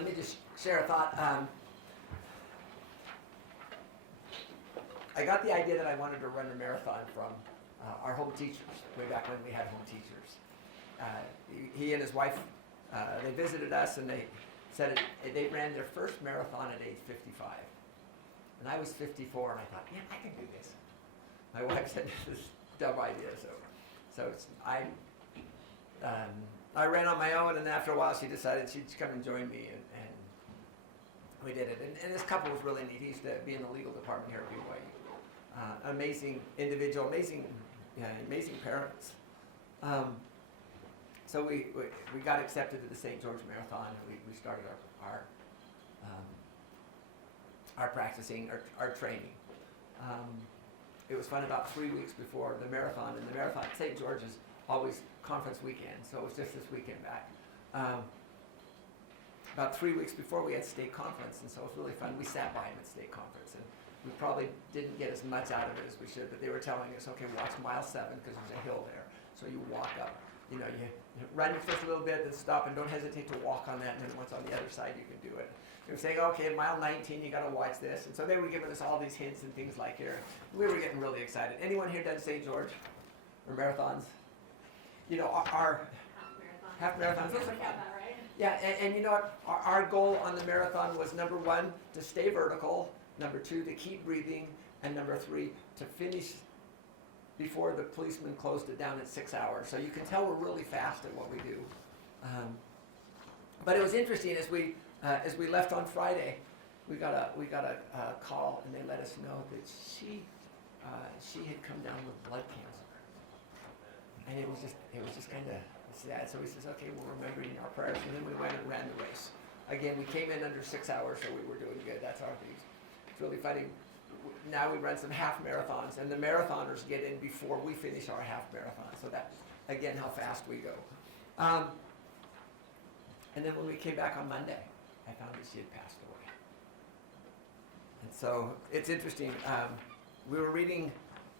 let me just share a thought. I got the idea that I wanted to run a marathon from our home teachers, way back when we had home teachers. He and his wife, they visited us, and they said they ran their first marathon at age 55. And I was 54, and I thought, man, I can do this. My wife said, this is a dumb idea. I ran on my own, and after a while she decided she'd come and join me, and we did it. And this couple was really neat. He used to be in the legal department here at BYU. Amazing individual, amazing parents. So we got accepted to the St. George Marathon. We started our practicing, our training. It was fun about 3 weeks before the marathon, and the marathon at St. George is always conference weekend, so it was just this weekend back. About 3 weeks before we had state conference, and so it was really fun. We sat by him at state conference, and we probably didn't get as much out of it as we should, but they were telling us, okay, watch mile 7 because there's a hill there. So you walk up, you run just a little bit, then stop, and don't hesitate to walk on that, and then once on the other side you can do it. They were saying, okay, at mile 19 you got to watch this, and so they were giving us all these hints and things like here. We were getting really excited. Anyone here done St. George or marathons? Our half marathons. Those are fun. Right? Yeah, and you know what? Our goal on the marathon was number 1, to stay vertical, number 2, to keep breathing, and number 3, to finish before the policeman closed it down at 6 hours. So you can tell we're really fast at what we do. But it was interesting as we left on Friday, we got a call, and they let us know that she had come down with blood cancer, and it was just kind of sad. So he says, okay, we'll remember in our prayers, and then we went and ran the race. Again, we came in under 6 hours, so we were doing good. That's our thing. It's really funny. Now we run some half marathons, and the marathoners get in before we finish our half marathon. So that's, again, how fast we go. And then when we came back on Monday, I found that she had passed away. And so it's interesting. We were reading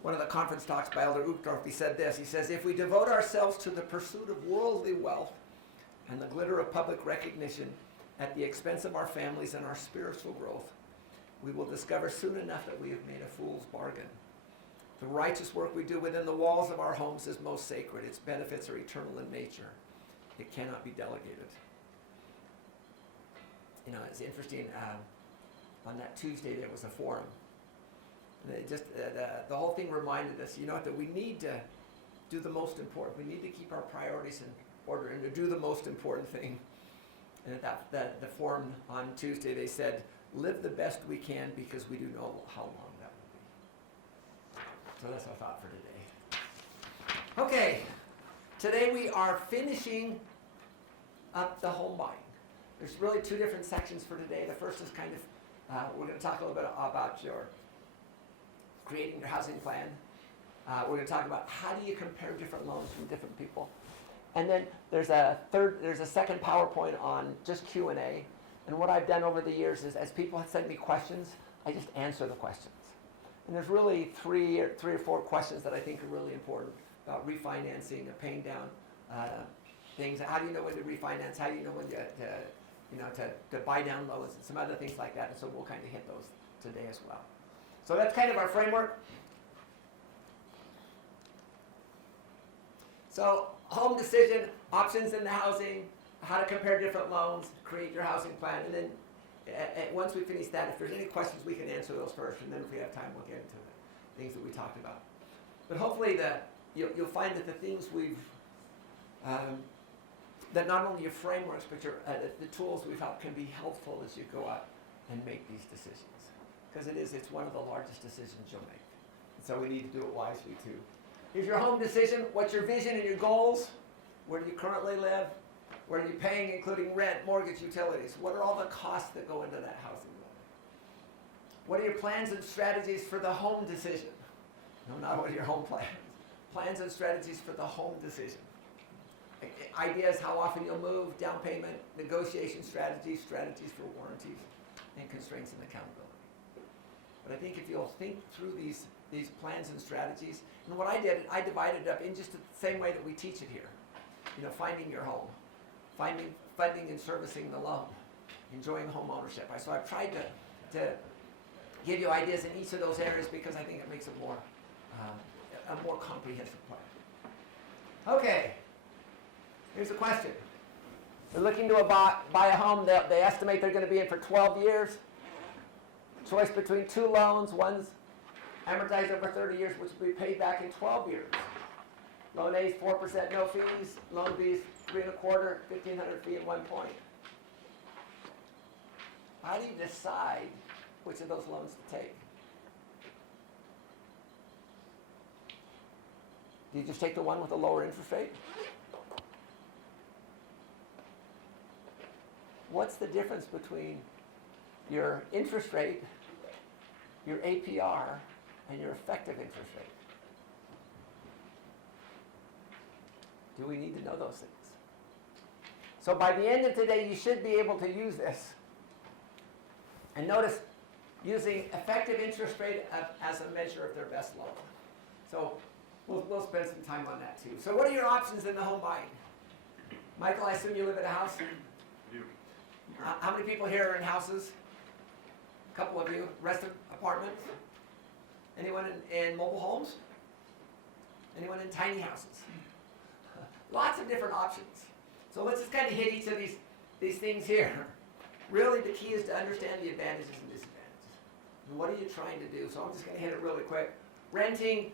one of the conference talks by Elder Uchtdorf. He said this. He says, if we devote ourselves to the pursuit of worldly wealth and the glitter of public recognition at the expense of our families and our spiritual growth, we will discover soon enough that we have made a fool's bargain. The righteous work we do within the walls of our homes is most sacred. Its benefits are eternal in nature. It cannot be delegated. It's interesting. On that Tuesday, there was a forum. And it just the whole thing reminded us, that we need to do the most important. We need to keep our priorities in order and to do the most important thing. And at the forum on Tuesday, they said, live the best we can because we do know how long that will be. So that's our thought for today. Okay, today we are finishing up the home buying. There's really 2 different sections for today. The first is kind of, we're going to talk a little bit about creating your housing plan. We're going to talk about how do you compare different loans from different people. And then there's a second PowerPoint on just Q&A. And what I've done over the years is, as people have sent me questions, I just answer the questions. And there's really three or four questions that I think are really important about refinancing and paying down things. How do you know when to refinance? How do you know when to buy down loans and some other things like that? And so we'll kind of hit those today as well. So that's kind of our framework. So home decision, options in the housing, how to compare different loans, create your housing plan, and then once we finish that, if there's any questions, we can answer those first, and then if we have time, we'll get into the things that we talked about. But hopefully you'll find that the things we've, that not only your frameworks, but the tools we've helped can be helpful as you go out and make these decisions. Because it's one of the largest decisions you'll make. And so we need to do it wisely too. Here's your home decision. What's your vision and your goals? Where do you currently live? What are you paying, including rent, mortgage, utilities? What are all the costs that go into that housing loan? What are your plans and strategies for the home decision? No, not what are your home plans. Plans and strategies for the home decision. Ideas how often you'll move, down payment, negotiation strategies for warranties, and constraints and accountability. But I think if you'll think through these plans and strategies, and what I did, I divided it up in just the same way that we teach it here. Finding your home, finding funding and servicing the loan, enjoying home ownership. So I've tried to give you ideas in each of those areas because I think it makes a more comprehensive plan. Okay, here's a question. They're looking to buy a home. They estimate they're going to be in for 12 years. Choice between two loans. One's amortized over 30 years, which will be paid back in 12 years. Loan A is 4%, no fees. Loan B is 3 1/4, $1,500 fee and 1 point. How do you decide which of those loans to take? Do you just take the one with a lower interest rate? What's the difference between your interest rate, your APR, and your effective interest rate? Do we need to know those things? So by the end of today, you should be able to use this. And notice, using effective interest rate as a measure of their best loan. So we'll spend some time on that too. So what are your options in the home buying? Michael, I assume you live in a house? I do. How many people here are in houses? A couple of you. Rest of apartments? Anyone in mobile homes? Anyone in tiny houses? Lots of different options. So let's just kind of hit each of these things here. Really, the key is to understand the advantages and disadvantages. And what are you trying to do? So I'm just going to hit it really quick. Renting,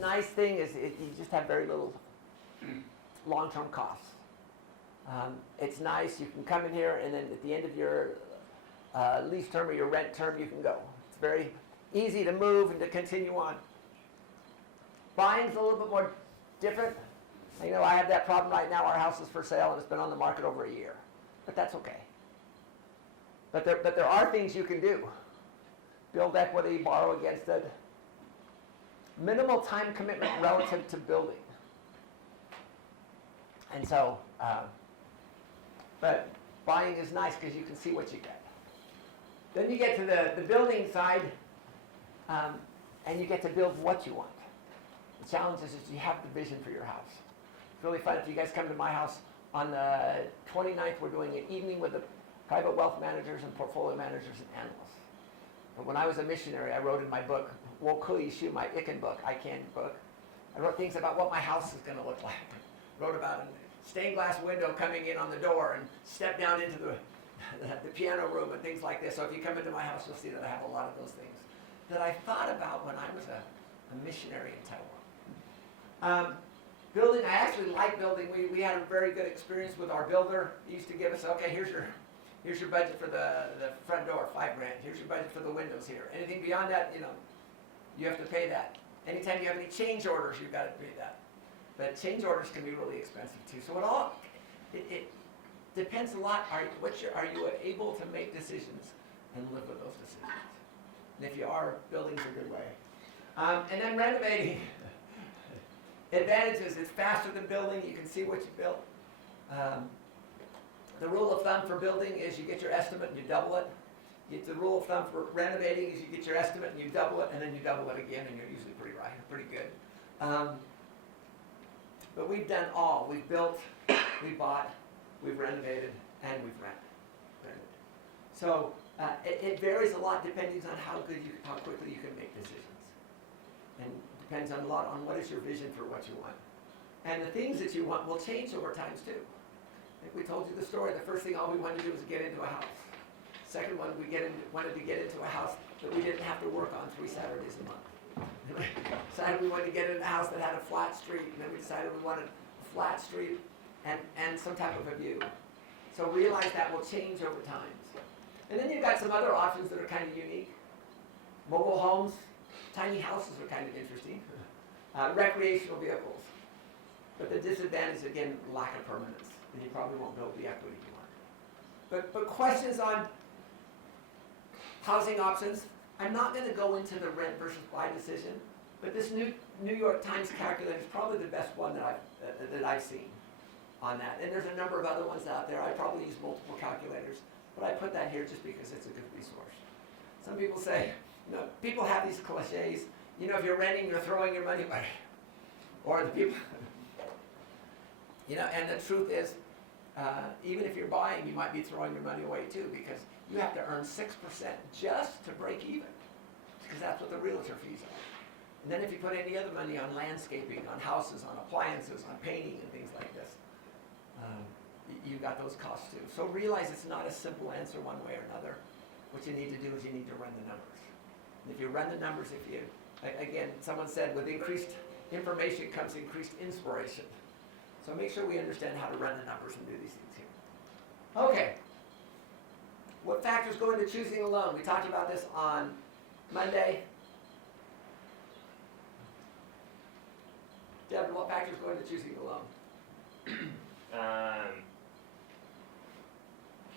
nice thing is you just have very little long-term costs. It's nice. You can come in here, and then at the end of your lease term or your rent term, you can go. It's very easy to move and to continue on. Buying's a little bit more different. You know, I have that problem right now. Our house is for sale, and it's been on the market over a year. But that's okay. But there are things you can do. Build equity, borrow against it. Minimal time commitment relative to building. And so, but buying is nice because you can see what you get. Then you get to the building side, and you get to build what you want. The challenge is you have the vision for your house. It's really fun. If you guys come to my house on the 29th, we're doing an evening with the private wealth managers and portfolio managers and analysts. But when I was a missionary, I wrote in my book, Wokuyishu, my Icken book, I Can book, I wrote things about what my house is going to look like. Wrote about a stained glass window coming in on the door and step down into the piano room and things like this. So if you come into my house, you'll see that I have a lot of those things that I thought about when I was a missionary in Taiwan. Building, I actually like building. We had a very good experience with our builder. He used to give us, okay, here's your budget for the front door, $5,000. Here's your budget for the windows here. Anything beyond that, you have to pay that. Anytime you have any change orders, you've got to pay that. But change orders can be really expensive too. So it depends a lot. Are you able to make decisions and live with those decisions? And if you are, building's a good way. And then renovating. Advantages, it's faster than building. You can see what you built. The rule of thumb for building is you get your estimate and you double it. The rule of thumb for renovating is you get your estimate and you double it, and then you double it again, and you're usually pretty good. But we've done all. We've built, we bought, we've renovated, and we've rented. So it varies a lot depending on how quickly you can make decisions. And it depends a lot on what is your vision for what you want. And the things that you want will change over time too. I think we told you the story. The first thing all we wanted to do was get into a house. Second one, we wanted to get into a house that we didn't have to work on 3 Saturdays a month. Decided we wanted to get in a house that had a flat street, and then we decided we wanted a flat street and some type of a view. So realize that will change over time. And then you've got some other options that are kind of unique. Mobile homes, tiny houses are kind of interesting. Recreational vehicles. But the disadvantage, again, lack of permanence. And you probably won't build the equity you want. But questions on housing options? I'm not going to go into the rent versus buy decision, but this New York Times calculator is probably the best one that I've seen on that. And there's a number of other ones out there. I probably use multiple calculators, but I put that here just because it's a good resource. Some people say, people have these cliches. If you're renting, you're throwing your money away. Or the people, and the truth is, even if you're buying, you might be throwing your money away too, because you have to earn 6% just to break even, because that's what the realtor fees are. And then if you put any other money on landscaping, on houses, on appliances, on painting and things like this, you got those costs too. So realize it's not a simple answer one way or another. What you need to do is you need to run the numbers. And if you run the numbers, again, someone said with increased information comes increased inspiration. So make sure we understand how to run the numbers and do these things here. Okay. What factors go into choosing a loan? We talked about this on Monday. Deb, what factors go into choosing a loan?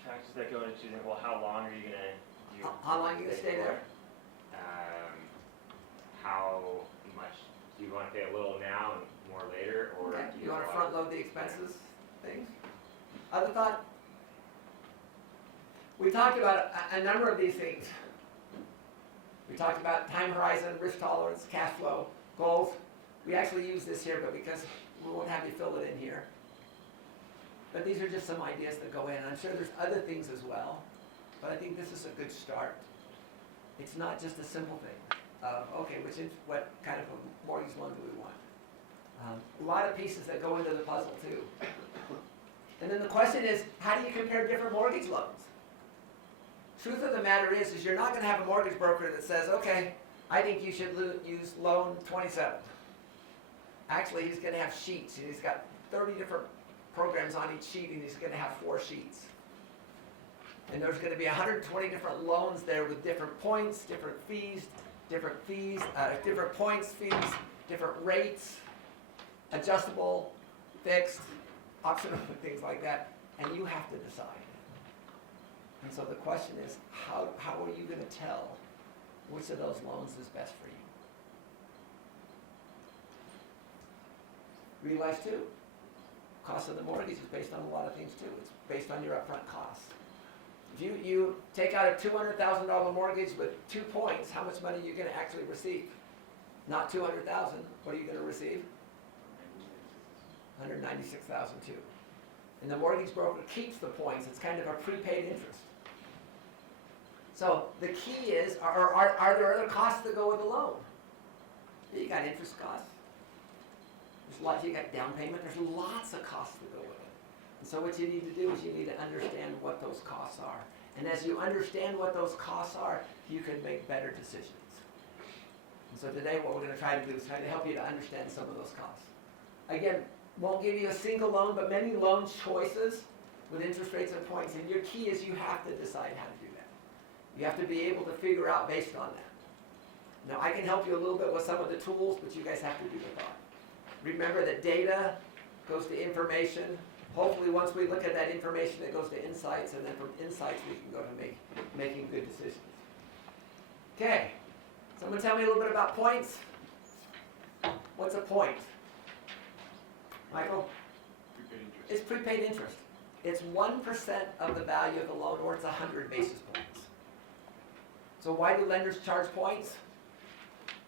Factors that go into choosing, well, how long are you going to How long are you going to stay there? How much do you want to pay a little now and more later, or Okay. do You want to front load the expenses, things? Other thought? We talked about a number of these things. We talked about time horizon, risk tolerance, cash flow, goals. We actually use this here, but because we won't have you fill it in here. But these are just some ideas that go in. I'm sure there's other things as well, but I think this is a good start. It's not just a simple thing of, okay, what kind of a mortgage loan do we want? A lot of pieces that go into the puzzle too. And then the question is, how do you compare different mortgage loans? Truth of the matter is you're not going to have a mortgage broker that says, okay, I think you should use loan 27. Actually, he's going to have sheets, and he's got 30 different programs on each sheet, and he's going to have 4 sheets. And there's going to be 120 different loans there with different points, different points, fees, different rates, adjustable, fixed, optional, things like that, and you have to decide. And so the question is, how are you going to tell which of those loans is best for you? Realize too, cost of the mortgage is based on a lot of things too. It's based on your upfront costs. If you take out a $200,000 mortgage with 2 points, how much money are you going to actually receive? Not $200,000. What are you going to receive? $196,000 too. And the mortgage broker keeps the points. It's kind of a prepaid interest. So the key is, are there other costs that go with the loan? You got interest costs. There's lots. You got down payment. There's lots of costs that go with it. And so what you need to do is you need to understand what those costs are. And as you understand what those costs are, you can make better decisions. And so today what we're going to try to do is try to help you to understand some of those costs. Again, won't give you a single loan, but many loan choices with interest rates and points. And your key is you have to decide how to do that. You have to be able to figure out based on that. Now I can help you a little bit with some of the tools, but you guys have to do the thought. Remember that data goes to information. Hopefully once we look at that information, it goes to insights, and then from insights we can go to making good decisions. Okay, someone tell me a little bit about points. What's a point? Michael? Prepaid interest. It's prepaid interest. It's 1% of the value of the loan, or it's 100 basis points. So why do lenders charge points?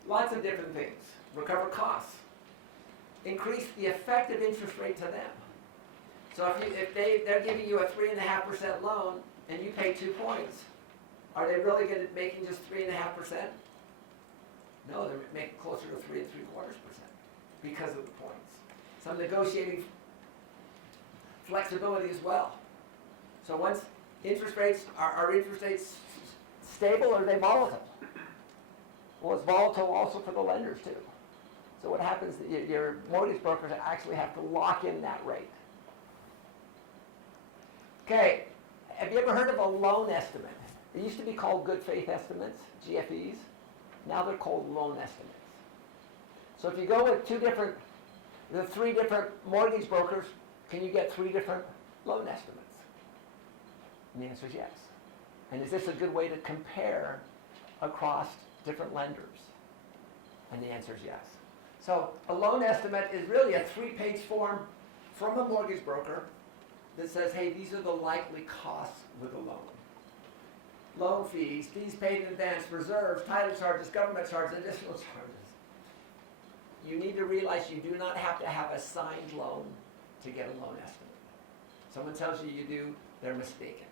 Lots of different things. Recover costs. Increase the effective interest rate to them. So if they're giving you a 3.5% loan and you pay 2 points, are they really going to making just 3.5%? No, they're making closer to 3.75% because of the points. Some negotiating flexibility as well. So once interest rates, are interest rates stable, or are they volatile? Well, it's volatile also for the lenders too. So what happens is your mortgage brokers actually have to lock in that rate. Okay, have you ever heard of a loan estimate? It used to be called good faith estimates, GFEs. Now they're called loan estimates. So if you go with 3 different mortgage brokers, can you get 3 different loan estimates? And the answer is yes. And is this a good way to compare across different lenders? And the answer is yes. So a loan estimate is really a 3-page form from a mortgage broker that says, hey, these are the likely costs with a loan. Loan fees, fees paid in advance, reserves, title charges, government charges, additional charges. You need to realize you do not have to have a signed loan to get a loan estimate. Someone tells you you do, they're mistaken.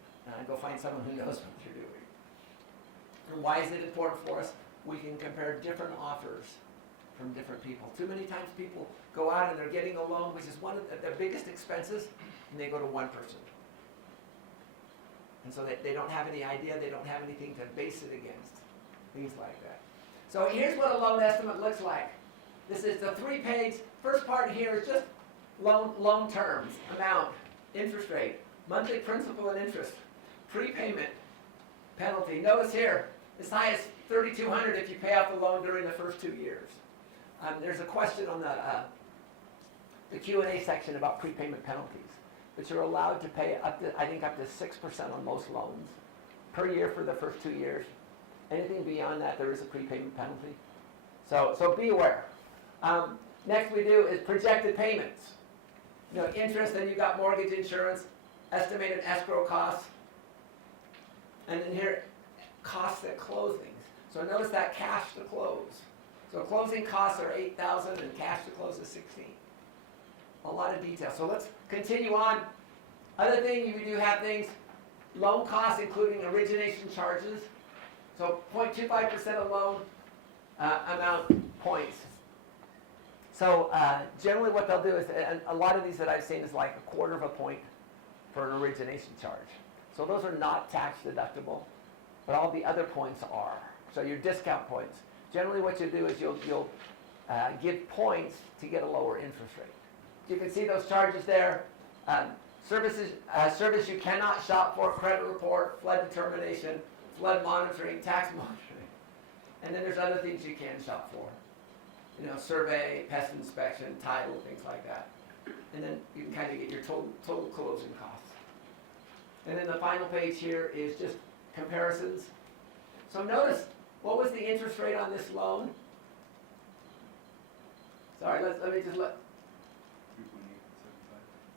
Go find someone who knows what you're doing. And why is it important for us? We can compare different offers from different people. Too many times people go out and they're getting a loan, which is one of their biggest expenses, and they go to one person. And so they don't have any idea, they don't have anything to base it against, things like that. So here's what a loan estimate looks like. This is the 3-page, first part here is just loan terms, amount, interest rate, monthly principal and interest, prepayment, penalty. Notice here, as high as $3,200 if you pay off the loan during the first 2 years. There's a question on the Q&A section about prepayment penalties, but you're allowed to pay up to 6% on most loans per year for the first 2 years. Anything beyond that, there is a prepayment penalty. So be aware. Next we do is projected payments. Interest, then you've got mortgage insurance, estimated escrow costs, and then here, costs at closings. So notice that cash to close. So closing costs are $8,000 and cash to close is $16,000. A lot of detail. So let's continue on. Other thing, you do have things, loan costs including origination charges. So 0.25% of loan amount points. So generally what they'll do is, and a lot of these that I've seen is like 1/4 point for an origination charge. So those are not tax deductible, but all the other points are. So your discount points. Generally what you do is you'll give points to get a lower interest rate. You can see those charges there. Service you cannot shop for, credit report, flood determination, flood monitoring, tax monitoring. And then there's other things you can shop for. Survey, pest inspection, title, things like that. And then you can kind of get your total closing costs. And then the final page here is just comparisons. So notice, what was the interest rate on this loan? Sorry, let me just let.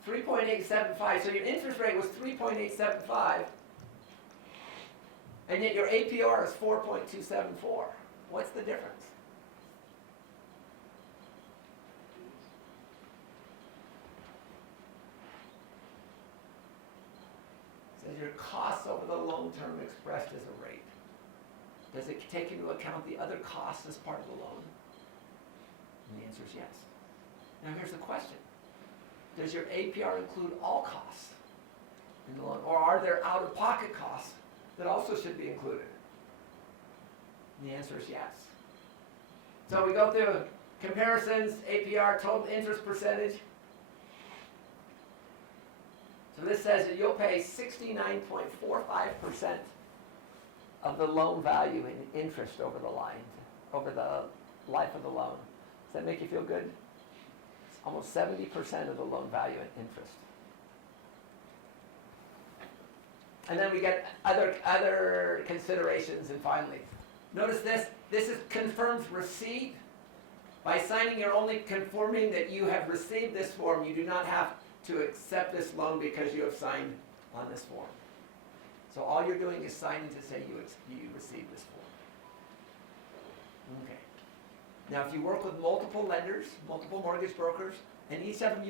3.875. So your interest rate was 3.875, and yet your APR is 4.274. What's the difference? It says your costs over the loan term expressed as a rate. Does it take into account the other costs as part of the loan? And the answer is yes. Now here's the question. Does your APR include all costs in the loan? Or are there out-of-pocket costs that also should be included? And the answer is yes. So we go through comparisons, APR, total interest percentage. So this says that you'll pay 69.45% of the loan value in interest over the life of the loan. Does that make you feel good? It's almost 70% of the loan value in interest. And then we get other considerations, and finally, notice this. This is confirms receipt. By signing, you're only confirming that you have received this form. You do not have to accept this loan because you have signed on this form. So all you're doing is signing to say you received this form. Okay. Now if you work with multiple lenders, multiple mortgage brokers, and each of them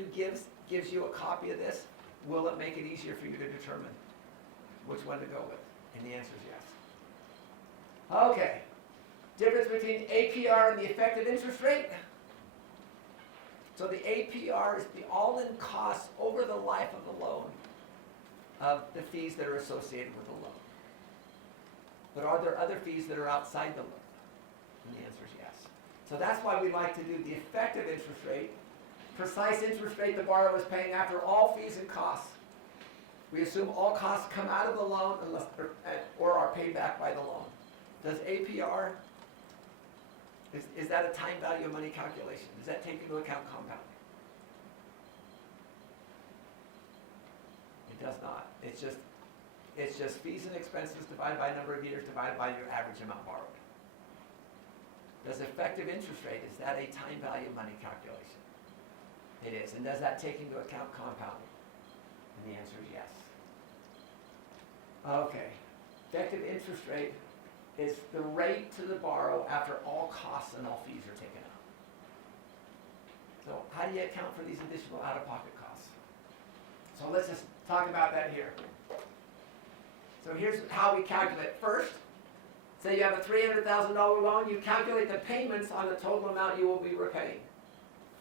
gives you a copy of this, will it make it easier for you to determine which one to go with? And the answer is yes. Okay. Difference between APR and the effective interest rate. So the APR is the all-in cost over the life of the loan of the fees that are associated with the loan. But are there other fees that are outside the loan? And the answer is yes. So that's why we like to do the effective interest rate, precise interest rate the borrower is paying after all fees and costs. We assume all costs come out of the loan or are paid back by the loan. Does APR, is that a time value of money calculation? Does that take into account compounding? It does not. It's just fees and expenses divided by number of years divided by your average amount borrowed. Does effective interest rate, is that a time value of money calculation? It is. And does that take into account compounding? And the answer is yes. Okay. Effective interest rate is the rate to the borrower after all costs and all fees are taken out. So how do you account for these additional out-of-pocket costs? So let's just talk about that here. So here's how we calculate. First, say you have a $300,000 loan, you calculate the payments on the total amount you will be repaying,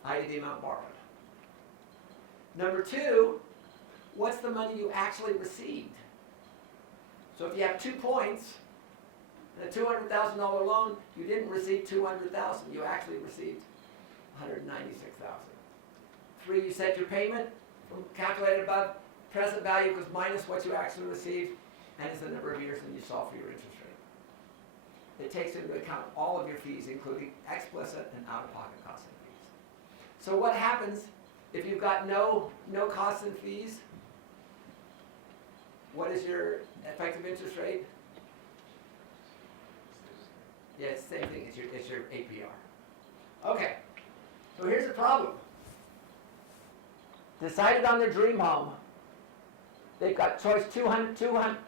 i.e. the amount borrowed. Number two, what's the money you actually received? So if you have 2 points, in a $200,000 loan, you didn't receive $200,000, you actually received $196,000. 3, you set your payment from calculated above, present value equals minus what you actually received, and it's the number of years and you solve for your interest rate. It takes into account all of your fees, including explicit and out-of-pocket costs and fees. So what happens if you've got no costs and fees? What is your effective interest rate? Yeah, it's the same thing. It's your APR. Okay. So here's the problem. Decided on their dream home. They've got choice 200,000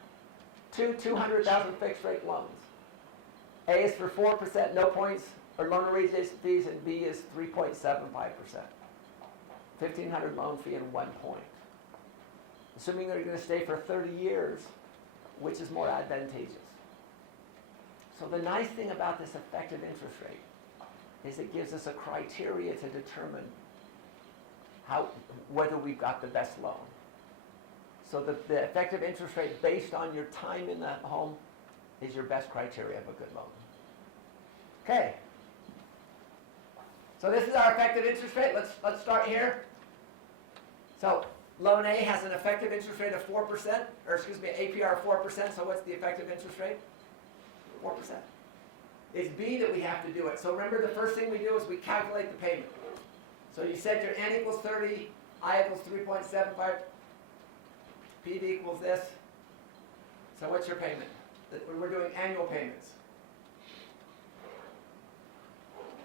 fixed rate loans. A is for 4%, no points or loan arrears fees, and B is 3.75%. 1,500 loan fee and 1 point. Assuming they're going to stay for 30 years, which is more advantageous? So the nice thing about this effective interest rate is it gives us a criteria to determine whether we've got the best loan. So the effective interest rate based on your time in the home is your best criteria of a good loan. Okay. So this is our effective interest rate. Let's start here. So loan A has an effective interest rate of 4%, or excuse me, APR of 4%. So what's the effective interest rate? 4%. It's B that we have to do it. So remember, the first thing we do is we calculate the payment. So you set your N equals 30, I equals 3.75, PV equals this. So what's your payment? We're doing annual payments.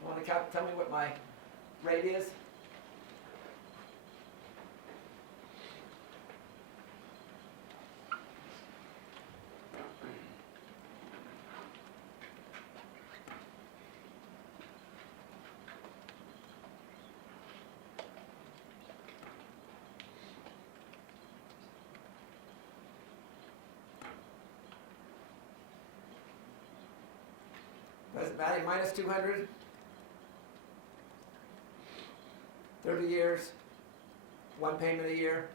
You want to tell me what my rate is? Present value minus 200. 30 years, 1 payment a year.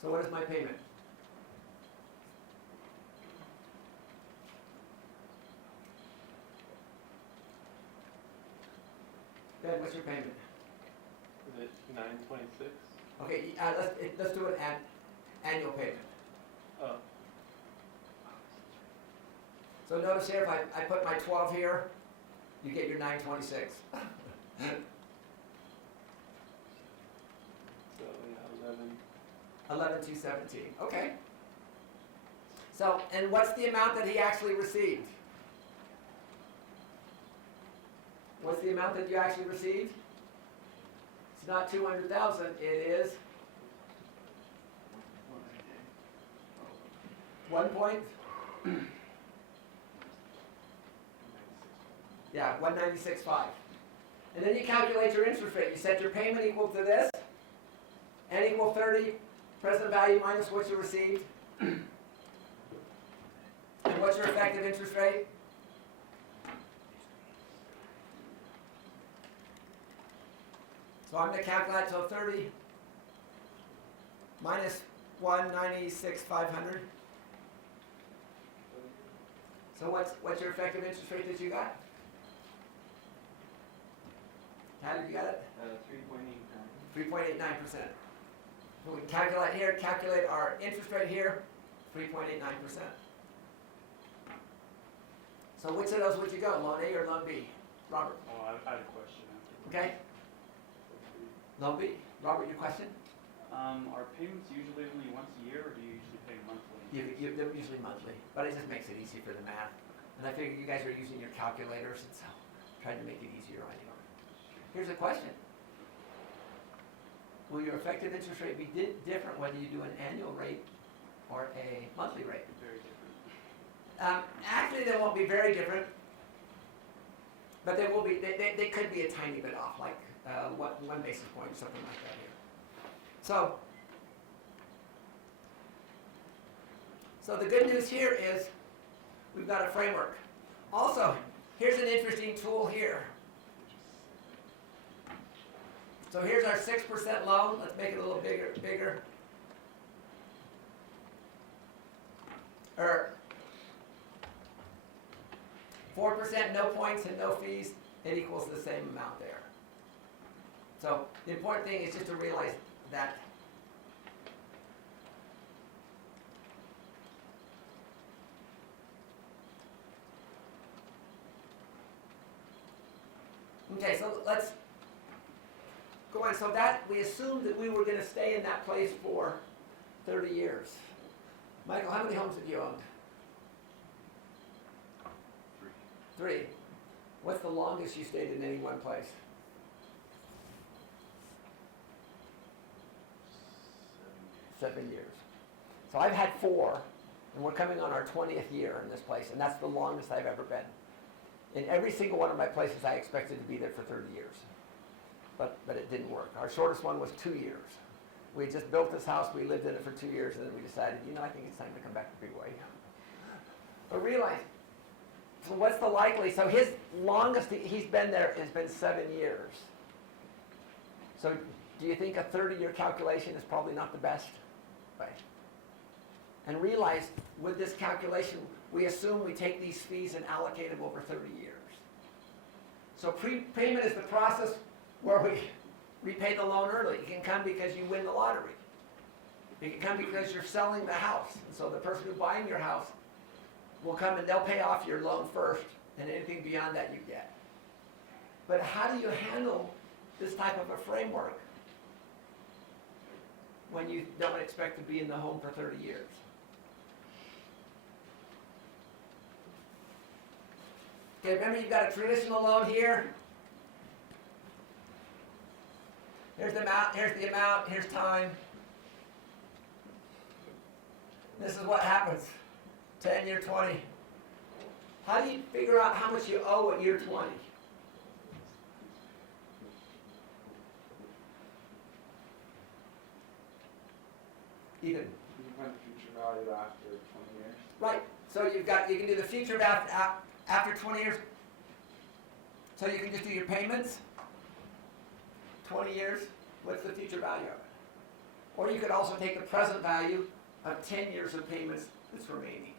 So what is my payment? Ben, what's your payment? Is it $926? Okay, let's do an annual payment. Oh. So notice here, if I put my 12 here, you get your 926. So yeah, 11,217. Okay. So, and what's the amount that he actually received? What's the amount that you actually received? It's not 200,000. It is 1 point. Yeah, 196.5. And then you calculate your interest rate. You set your payment equal to this, N equal 30, present value minus what you received. And what's your effective interest rate? So I'm going to calculate, so 30 minus 196,500. So what's your effective interest rate that you got? How did you get it? 3.89. 3.89%. So we calculate here, calculate our interest rate here, 3.89%. So which of those would you go, loan A or loan B? Robert. Oh, I had a question after. Okay. Loan B. Robert, your question? Are payments usually only once a year, or do you usually pay monthly? They're usually monthly, but it just makes it easy for the math. And I figure you guys are using your calculators, and so I'm trying to make it easier on you. Here's a question. Will your effective interest rate be different whether you do an annual rate or a monthly rate? Very different. Actually, they won't be very different. But they will be, they could be a tiny bit off, like 1 basis point or something like that here. So the good news here is we've got a framework. Also, here's an interesting tool here. So here's our 6% loan. Let's make it a little bigger. Or 4%, no points and no fees, it equals the same amount there. So the important thing is just to realize that okay, so let's go on. So that we assumed that we were going to stay in that place for 30 years. Michael, how many homes have you owned? 3. What's the longest you stayed in any one place? 7 years. So I've had 4, and we're coming on our 20th year in this place, and that's the longest I've ever been. In every single one of my places, I expected to be there for 30 years, but it didn't work. Our shortest one was 2 years. We had just built this house, we lived in it for 2 years, and then we decided, I think it's time to come back to Big Way. But realize, so what's the likely? So his longest he's been there has been 7 years. So do you think a 30-year calculation is probably not the best? Right. And realize, with this calculation, we assume we take these fees and allocate them over 30 years. So prepayment is the process where we repay the loan early. It can come because you win the lottery. It can come because you're selling the house. And so the person who's buying your house will come and they'll pay off your loan first, and anything beyond that you get. But how do you handle this type of a framework when you don't expect to be in the home for 30 years? Okay, remember you've got a traditional loan here. Here's the amount, here's time. This is what happens. 10, year 20. How do you figure out how much you owe at year 20? Ethan. You can find the future value after 20 years. Right. So you can do the future after 20 years. So you can just do your payments. 20 years, what's the future value of it? Or you could also take the present value of 10 years of payments that's remaining.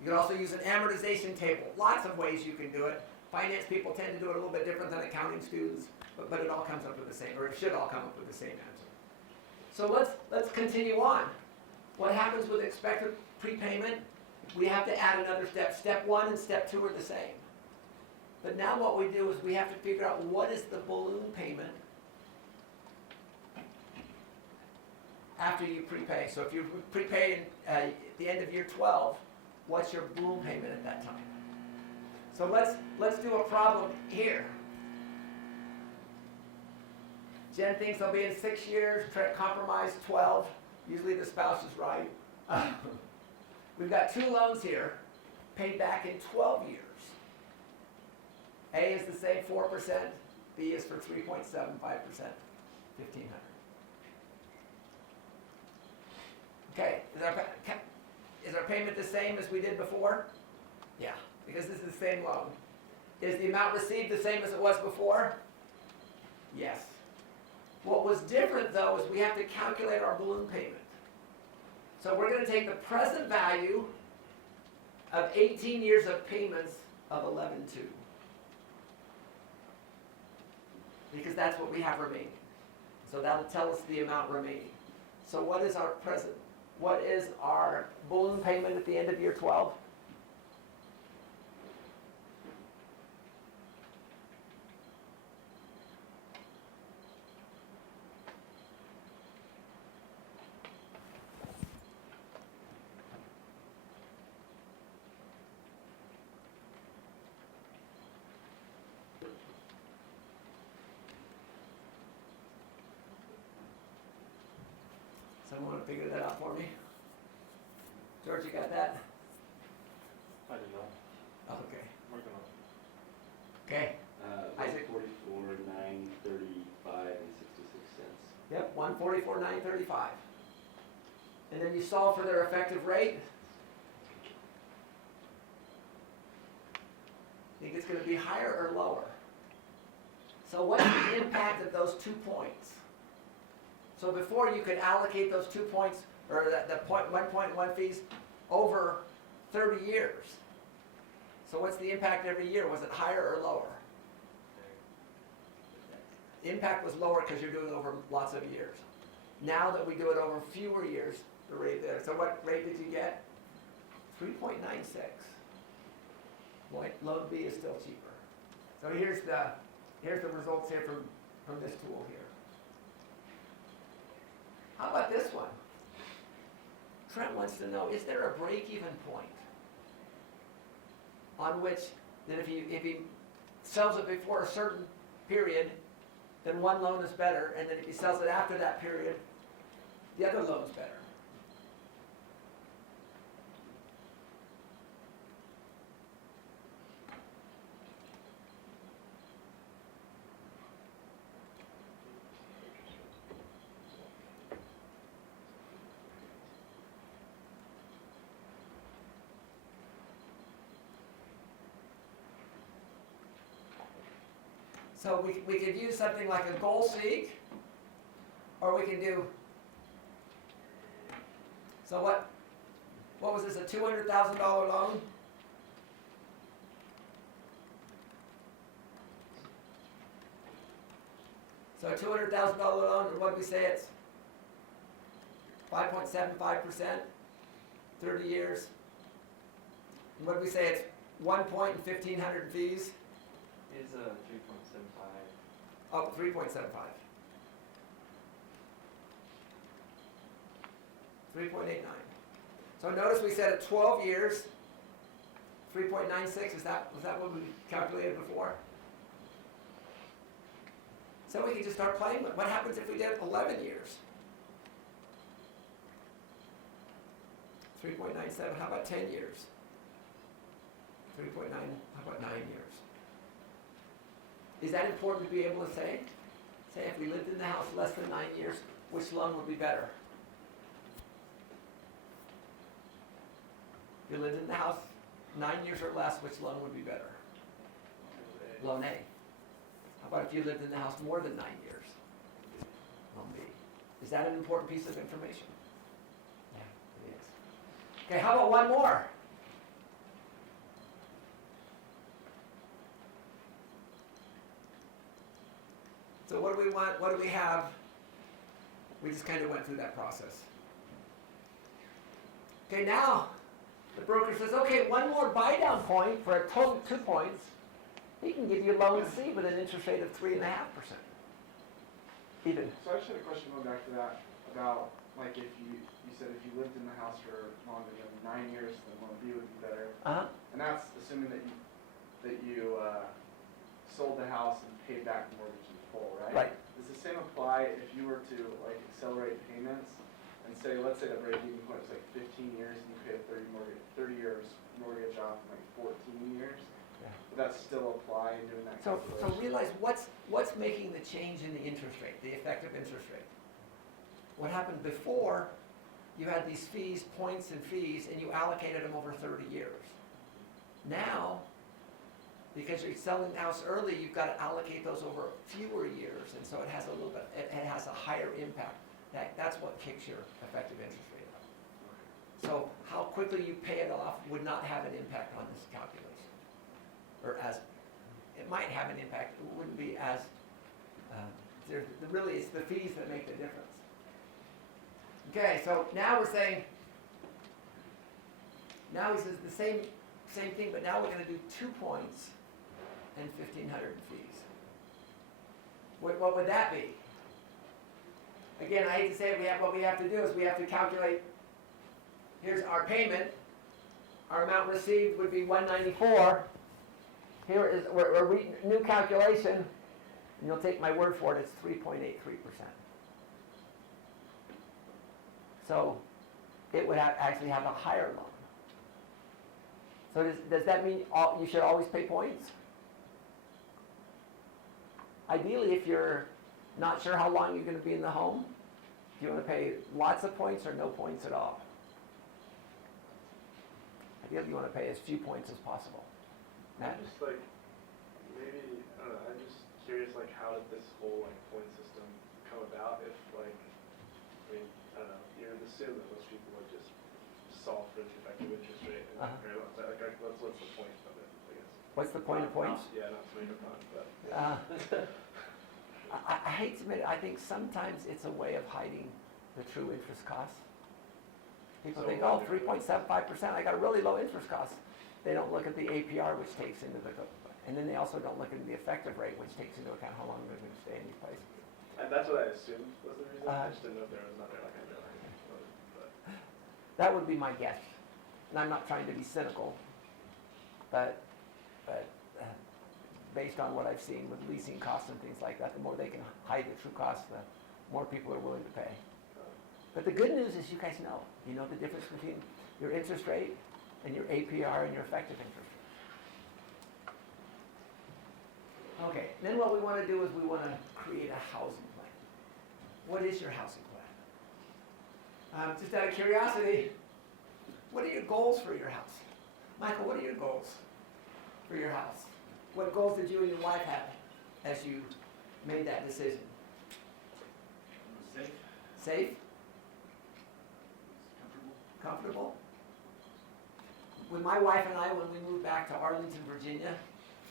You can also use an amortization table. Lots of ways you can do it. Finance people tend to do it a little bit different than accounting students, but it all comes up with the same, or it should all come up with the same answer. So let's continue on. What happens with expected prepayment? We have to add another step. Step 1 and step 2 are the same. But now what we do is we have to figure out what is the balloon payment after you prepay. So if you prepay at the end of year 12, what's your balloon payment at that time? So let's do a problem here. Jen thinks they'll be in 6 years, compromise 12. Usually the spouse is right. We've got 2 loans here, paid back in 12 years. A is the same 4%, B is for 3.75%, 1,500. Okay, is our payment the same as we did before? Yeah, because this is the same loan. Is the amount received the same as it was before? Yes. What was different though is we have to calculate our balloon payment. So we're going to take the present value of 18 years of payments of 11.2. Because that's what we have remaining. So that'll tell us the amount remaining. So what is our balloon payment at the end of year 12? Someone want to figure that out for me? George, you got that? I don't know. Okay. Working on it. Okay. $144,935. And then you solve for their effective rate. Think it's going to be higher or lower? So what's the impact of those 2 points? So before you could allocate those 2 points, or the 1.1 fees over 30 years. So what's the impact every year? Was it higher or lower? The impact was lower because you're doing it over lots of years. Now that we do it over fewer years, the rate there. So what rate did you get? 3.96. Loan B is still cheaper. So here's the results here from this tool here. How about this one? Trent wants to know, is there a break-even point on which that if he sells it before a certain period, then one loan is better, and then if he sells it after that period, the other loan's better? So we could use something like a goal seek, or we can do, so what was this, a $200,000 loan? So a $200,000 loan, and what did we say it's 5.75%, 30 years. And what did we say it's 1 point and 1,500 fees? Is 3.75. Oh, 3.75. 3.89. So notice we said at 12 years, 3.96. Was that what we calculated before? So we can just start playing with. What happens if we did 11 years? 3.97. How about 10 years? 3.9. How about 9 years? Is that important to be able to say? Say if we lived in the house less than 9 years, which loan would be better? If you lived in the house 9 years or less, which loan would be better? Loan A. How about if you lived in the house more than 9 years? Loan B. Is that an important piece of information? Yeah, it is. Okay, how about one more? So what do we want? What do we have? We just kind of went through that process. Okay, now the broker says, okay, one more buy down point for a total of 2 points. He can give you loan C with an interest rate of 3.5%. Even. So I just had a question going back to that about, like, if you said if you lived in the house for longer than 9 years, then loan B would be better. And that's assuming that you sold the house and paid back the mortgage in full, right? Right. Does the same apply if you were to, like, accelerate payments and say, let's say the break-even point was like 15 years and you pay a 30 years mortgage off in like 14 years? Yeah. Would that still apply in doing that So calculation? realize what's making the change in the interest rate, the effective interest rate. What happened before, you had these fees, points and fees, and you allocated them over 30 years. Now, because you're selling the house early, you've got to allocate those over fewer years, and so it has a little bit, it has a higher impact. That's what kicks your effective interest rate up. So how quickly you pay it off would not have an impact on this calculation. Or as, it might have an impact, it wouldn't be as, really it's the fees that make the difference. Okay, so now we're saying, now he says the same thing, but now we're going to do 2 points and 1,500 fees. What would that be? Again, I hate to say it, what we have to do is we have to calculate, here's our payment, our amount received would be $194. Here is a new calculation, and you'll take my word for it, it's 3.83%. So it would actually have a higher loan. So does that mean you should always pay points? Ideally, if you're not sure how long you're going to be in the home, Do you want to pay lots of points or no points at all? Ideally, you want to pay as few points as possible. Matt? I'm just like, maybe, I don't know, I'm just curious, like, how did this whole, like, point system come about if, like, I mean, I don't know, you would assume that most people would just solve for the effective interest rate and compare them. Like, what's the point of it, I guess? What's the point of points? Yeah, not to make it fun, but. I hate to admit it, I think sometimes it's a way of hiding the true interest costs. People So think, oh, 3.75%, I got a really low interest cost. They don't look at the APR, which takes into the, and then they also don't look at the effective rate, which takes into account how long they're going to stay in these places. And that's what I assumed was the reason. I just didn't know if there was another, like, underlying motive, but. That would be my guess. And I'm not trying to be cynical, but based on what I've seen with leasing costs and things like that, the more they can hide the true costs, the more people are willing to pay. But the good news is you guys know. You know the difference between your interest rate and your APR and your effective interest rate. Okay, then what we want to do is we want to create a housing plan. What is your housing plan? Just out of curiosity, what are your goals for your house? Michael, what are your goals for your house? What goals did you and your wife have as you made that decision? Safe, Safe? comfortable. Comfortable? When my wife and I, when we moved back to Arlington, Virginia,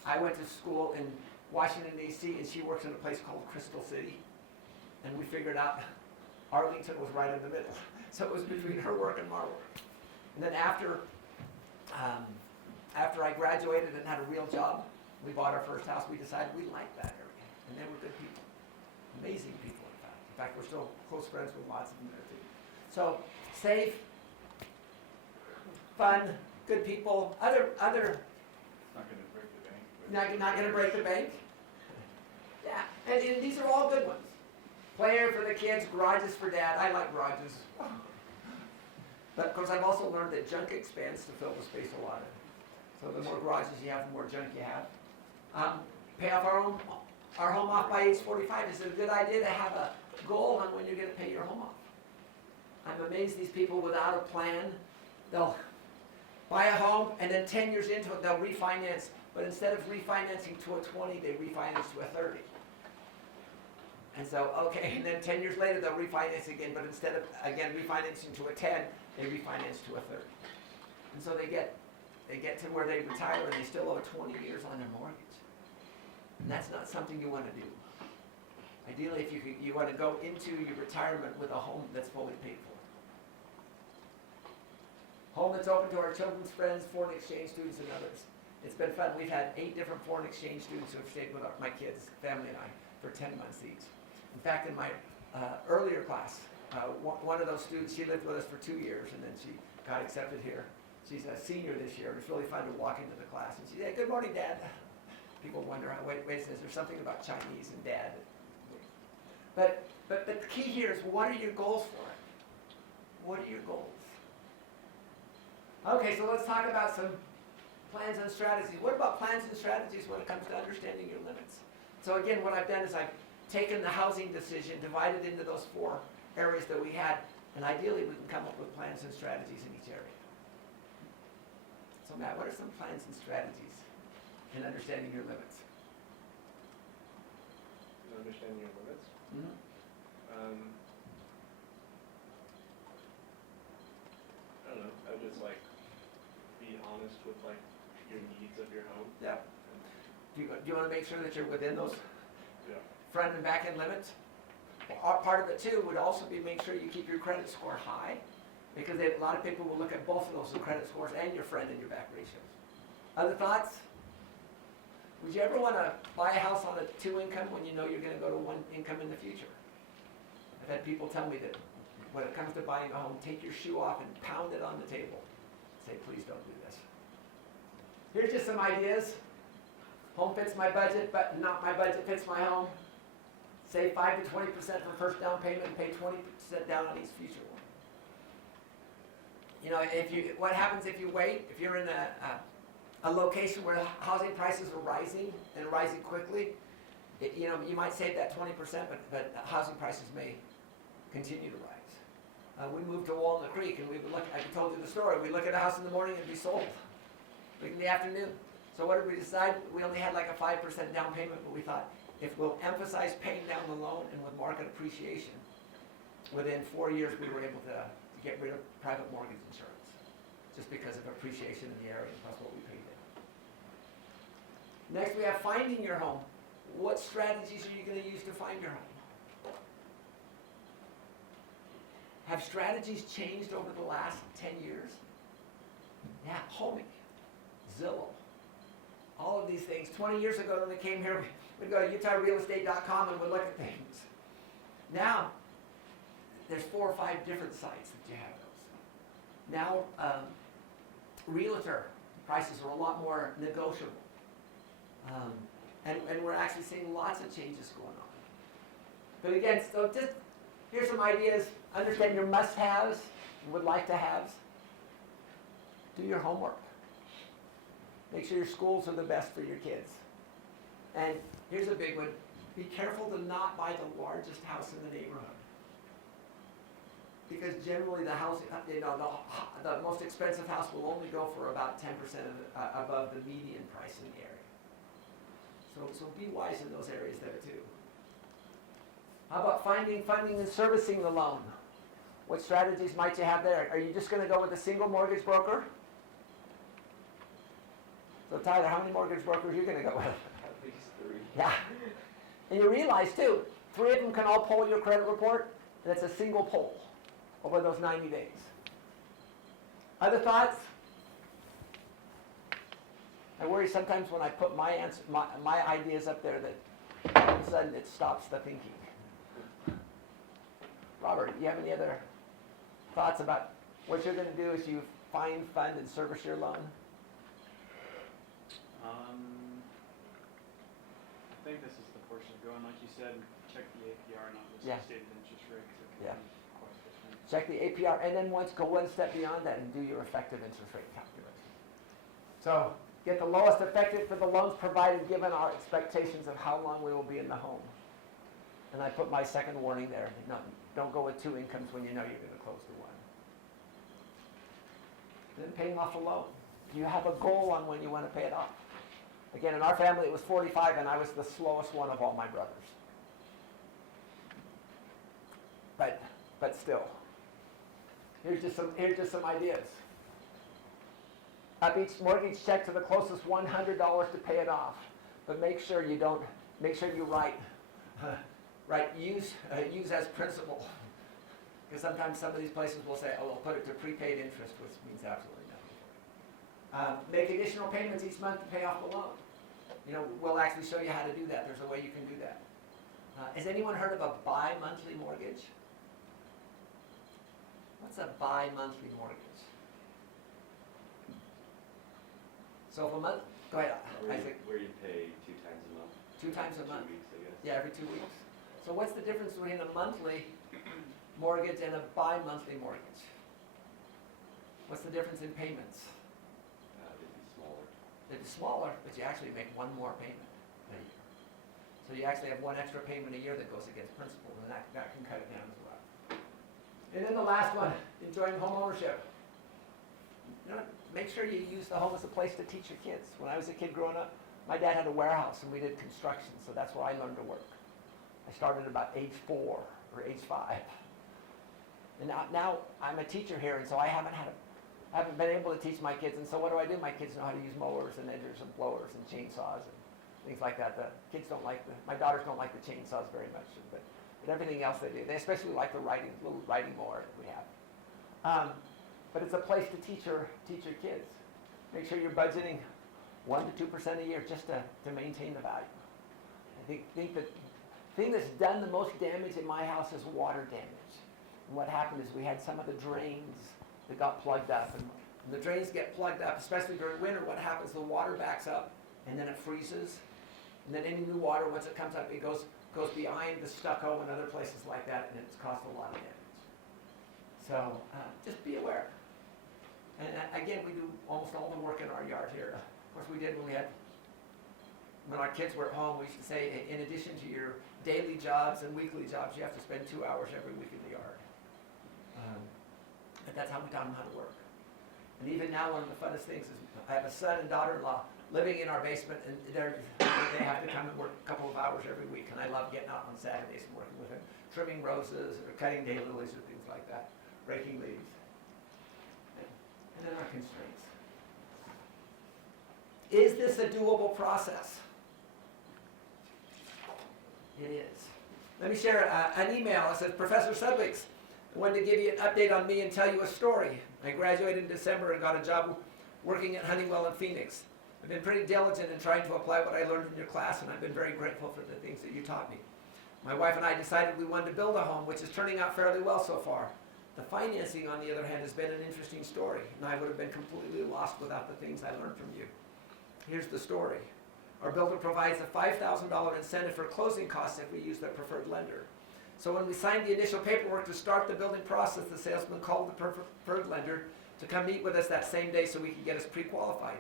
I went to school in Washington, D.C., and she works in a place called Crystal City. And we figured out Arlington was right in the middle. So it was between her work and my work. And then after I graduated and had a real job, we bought our first house. We decided we liked that area. And they were good people. Amazing people, in fact. In fact, we're still close friends with lots of them there, too. So, safe, fun, good people, other Not gonna break the bank. But not going to break the bank. Yeah, and these are all good ones. Play area for the kids, garages for dad. I like garages. But of course, I've also learned that junk expands to fill the space allotted. So the more garages you have, the more junk you have. Pay off our home off by age 45. Is it a good idea to have a goal on when you're going to pay your home off? I'm amazed these people without a plan, they'll buy a home and then 10 years into it they'll refinance, but instead of refinancing to a 20, they refinance to a 30. And so, okay, and then 10 years later they'll refinance again, but instead of, again, refinancing to a 10, they refinance to a 30. And so they get to where they retire and they still owe 20 years on their mortgage. And that's not something you want to do. Ideally, if you want to go into your retirement with a home that's fully paid for. Home that's open to our children's friends, foreign exchange students, and others. It's been fun. We've had 8 different foreign exchange students who have stayed with my kids, family and I, for 10 months each. In fact, in my earlier class, one of those students, she lived with us for 2 years, and then she got accepted here. She's a senior this year. It's really fun to walk into the class, and she said, "Good morning, Dad." People wonder, wait, is there something about Chinese and Dad? But the key here is, what are your goals for it? What are your goals? Okay, so let's talk about some plans and strategies. What about plans and strategies when it comes to understanding your limits? So again, what I've done is I've taken the housing decision, divided into those 4 areas that we had, and ideally we can come up with plans and strategies in each area. So Matt, what are some plans and strategies in understanding your limits? Understanding your limits. Mm-hmm. I don't know. I would just like be honest with like your needs of your home. Yeah. Do you want to make sure that you're within those Yeah. front and back end limits? Part of it too would also be make sure you keep your credit score high, because a lot of people will look at both of those, the credit scores and your front and your back ratios. Other thoughts? Would you ever want to buy a house on a 2 income when you know you're going to go to 1 income in the future? I've had people tell me that when it comes to buying a home, take your shoe off and pound it on the table. Say, please don't do this. Here's just some ideas. Home fits my budget, but not my budget fits my home. Save 5 to 20% for first down payment and pay 20% down on each future one. You know, what happens if you wait? If you're in a location where housing prices are rising and rising quickly, you might save that 20%, but housing prices may continue to rise. We moved to Walnut Creek, and we would look, I told you the story, we look at a house in the morning and it'd be sold, like in the afternoon. So what did we decide? We only had like a 5% down payment, but we thought, if we'll emphasize paying down the loan and with market appreciation, within 4 years we were able to get rid of private mortgage insurance, just because of appreciation in the area plus what we paid in. Next we have finding your home. What strategies are you going to use to find your home? Have strategies changed over the last 10 years? Yeah, Homey, Zillow, all of these things. 20 years ago when they came here, we'd go to UtahRealEstate.com and we'd look at things. Now, there's 4 or 5 different sites that you have those. Now, realtor prices are a lot more negotiable. And we're actually seeing lots of changes going on. But again, so just here's some ideas. Understand your must-haves, would like to haves. Do your homework. Make sure your schools are the best for your kids. And here's a big one. Be careful to not buy the largest house in the neighborhood. Because generally the house, the most expensive house will only go for about 10% above the median price in the area. So be wise in those areas there too. How about finding, funding, and servicing the loan? What strategies might you have there? Are you just going to go with a single mortgage broker? So Tyler, how many mortgage brokers are you going to go with? At least 3. Yeah. And you realize too, 3 of them can all pull your credit report, and it's a single pull over those 90 days. Other thoughts? I worry sometimes when I put my ideas up there that all of a sudden it stops the thinking. Robert, do you have any other thoughts about what you're going to do as you find, fund, and service your loan? I think this is the portion going, like you said, check the APR, not just Yeah. the stated interest rate, 'cause it can Yeah. be quite different. Check the APR, and then go one step beyond that and do your effective interest rate calculation. So get the lowest effective for the loans provided given our expectations of how long we will be in the home. And I put my second warning there. No, don't go with 2 incomes when you know you're going to close to 1. Then paying off a loan. Do you have a goal on when you want to pay it off? Again, in our family it was 45, and I was the slowest one of all my brothers. But still, here's just some ideas. Up each mortgage check to the closest $100 to pay it off, but make sure you write use as principal, because sometimes some of these places will say, oh, we'll put it to prepaid interest, which means absolutely nothing. Make additional payments each month to pay off the loan. We'll actually show you how to do that. There's a way you can do that. Has anyone heard of a bi-monthly mortgage? What's a bi-monthly mortgage? So if a month, go ahead, Isaac. Where you pay 2 times a month. 2 times a 2 month? weeks, I guess. Yeah, every 2 weeks. So what's the difference between a monthly mortgage and a bi-monthly mortgage? What's the difference in payments? They'd be smaller. They'd be smaller, but you actually make one more payment a year. So you actually have one extra payment a year that goes against principal, and that can cut it down as well. And then the last one, enjoying home ownership. Make sure you use the home as a place to teach your kids. When I was a kid growing up, my dad had a warehouse and we did construction, so that's where I learned to work. I started about age 4 or age 5. And now I'm a teacher here, and so I haven't been able to teach my kids, and so what do? My kids know how to use mowers and edgers and blowers and chainsaws and things like that. The kids my daughters don't like the chainsaws very much, but everything else they do. They especially like the little riding mower that we have. But it's a place to teach your kids. Make sure you're budgeting 1 to 2% a year just to maintain the value. I think the thing that's done the most damage in my house is water damage. And what happened is we had some of the drains that got plugged up. And when the drains get plugged up, especially during winter, what happens, the water backs up and then it freezes. And then any new water, once it comes up, it goes behind the stucco and other places like that, and it's caused a lot of damage. So just be aware. And again, we do almost all the work in our yard here. Of course, we did when our kids were at home. We used to say, in addition to your daily jobs and weekly jobs, you have to spend 2 hours every week in the yard. But that's how we taught them how to work. And even now, one of the funnest things is I have a son and daughter-in-law living in our basement, and they have to come and work a couple of hours every week. And I love getting out on Saturdays and working with them, trimming roses or cutting daylilies or things like that, raking leaves. And then our constraints. Is this a doable process? It is. Let me share an email. It says, Professor Sudweeks, I wanted to give you an update on me and tell you a story. I graduated in December and got a job working at Honeywell in Phoenix. I've been pretty diligent in trying to apply what I learned in your class, and I've been very grateful for the things that you taught me. My wife and I decided we wanted to build a home, which is turning out fairly well so far. The financing, on the other hand, has been an interesting story, and I would have been completely lost without the things I learned from you. Here's the story. Our builder provides a $5,000 incentive for closing costs if we use their preferred lender. So when we signed the initial paperwork to start the building process, the salesman called the preferred lender to come meet with us that same day so we could get us pre-qualified.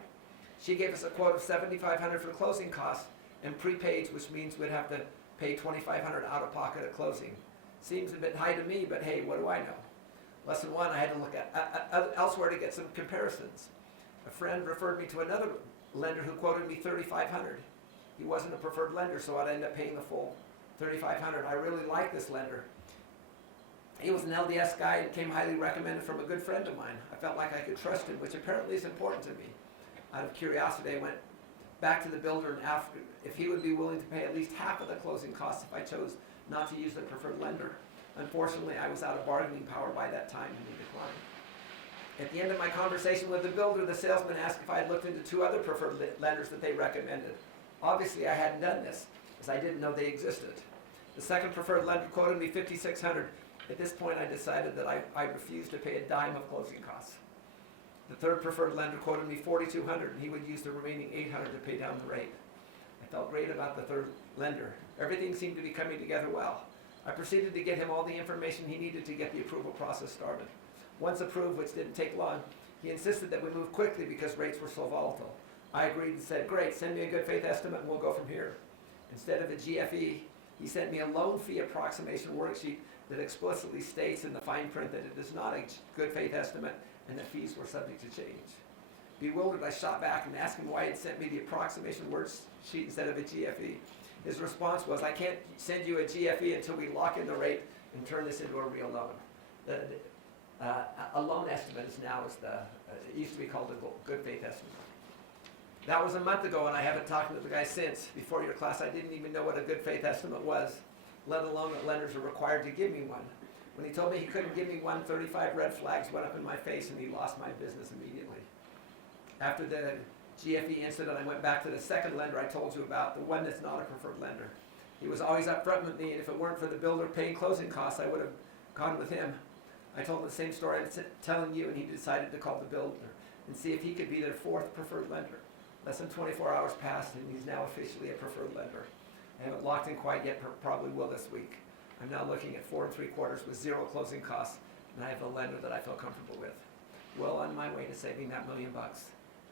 She gave us a quote of $7,500 for closing costs and prepaid, which means we'd have to pay $2,500 out of pocket at closing. Seems a bit high to me, but hey, what do I know? Lesson one, I had to look at elsewhere to get some comparisons. A friend referred me to another lender who quoted me $3,500. He wasn't a preferred lender, so I'd end up paying the full $3,500. I really like this lender. He was an LDS guy and came highly recommended from a good friend of mine. I felt like I could trust him, which apparently is important to me. Out of curiosity, I went back to the builder and asked if he would be willing to pay at least half of the closing costs if I chose not to use the preferred lender. Unfortunately, I was out of bargaining power by that time, and he declined. At the end of my conversation with the builder, the salesman asked if I had looked into 2 other preferred lenders that they recommended. Obviously, I hadn't done this, as I didn't know they existed. The second preferred lender quoted me $5,600. At this point, I decided that I refused to pay a dime of closing costs. The third preferred lender quoted me $4,200, and he would use the remaining $800 to pay down the rate. I felt great about the third lender. Everything seemed to be coming together well. I proceeded to get him all the information he needed to get the approval process started. Once approved, which didn't take long, he insisted that we move quickly because rates were so volatile. I agreed and said, great, send me a good faith estimate and we'll go from here. Instead of a GFE, he sent me a loan fee approximation worksheet that explicitly states in the fine print that it is not a good faith estimate and that fees were subject to change. Bewildered, I shot back and asked him why he'd sent me the approximation worksheet instead of a GFE. His response was, I can't send you a GFE until we lock in the rate and turn this into a real loan. A loan estimate is now, it used to be called a good faith estimate. That was a month ago, and I haven't talked to the guy since. Before your class, I didn't even know what a good faith estimate was, let alone that lenders are required to give me one. When he told me he couldn't give me one, 35 red flags went up in my face, and he lost my business immediately. After the GFE incident, I went back to the second lender I told you about, the one that's not a preferred lender. He was always upfront with me, and if it weren't for the builder paying closing costs, I would have gone with him. I told him the same story I'm telling you, and he decided to call the builder and see if he could be their 4th preferred lender. Less than 24 hours passed, and he's now officially a preferred lender. I haven't locked in quite yet, probably will this week. I'm now looking at 4 3/4 with 0 closing costs, and I have a lender that I feel comfortable with. Well on my way to saving that $1 million.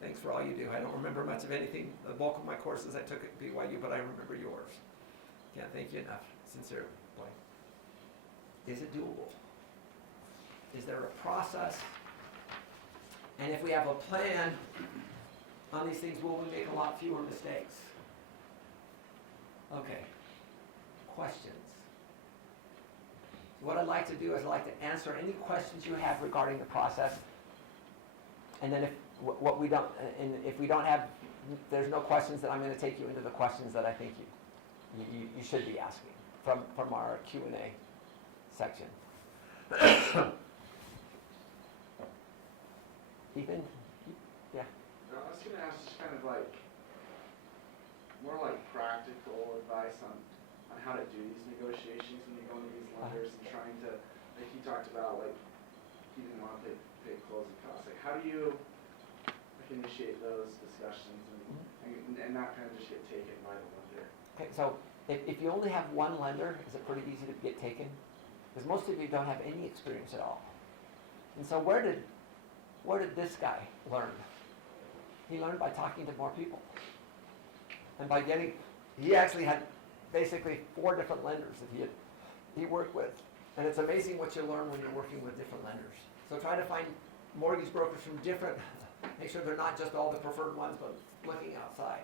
Thanks for all you do. I don't remember much of anything. The bulk of my courses I took at BYU, but I remember yours. Can't thank you enough. Sincerely, Brian. Is it doable? Is there a process? And if we have a plan on these things, will we make a lot fewer mistakes? Okay. Questions? What I'd like to do is I'd like to answer any questions you have regarding the process. And then if we don't have, there's no questions, then I'm going to take you into the questions that I think you should be asking from our Q&A section. Ethan? Yeah. I was going to ask just kind of like, more like practical advice on how to do these negotiations when you go into these lenders and trying to, like he talked about, like he didn't want to pay closing costs. Like how do you initiate those discussions and not kind of just get taken by the lender? Okay, so if you only have one lender, is it pretty easy to get taken? Because most of you don't have any experience at all. And so where did this guy learn? He learned by talking to more people. And by he actually had basically 4 different lenders that he worked with. And it's amazing what you learn when you're working with different lenders. So try to find mortgage brokers from different, make sure they're not just all the preferred ones, but looking outside.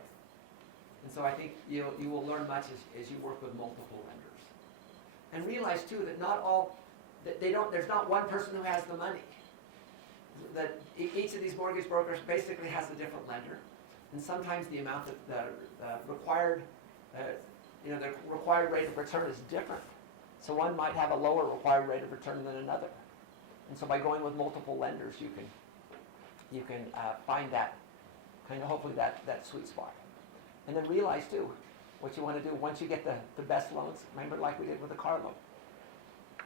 And so I think you will learn much as you work with multiple lenders. And realize too that not all, that there's not one person who has the money. That each of these mortgage brokers basically has a different lender. And sometimes the amount that the required rate of return is different. So one might have a lower required rate of return than another. And so by going with multiple lenders, you can find that kind of, hopefully that sweet spot. And then realize too, what you want to do once you get the best loans, remember like we did with the car loan.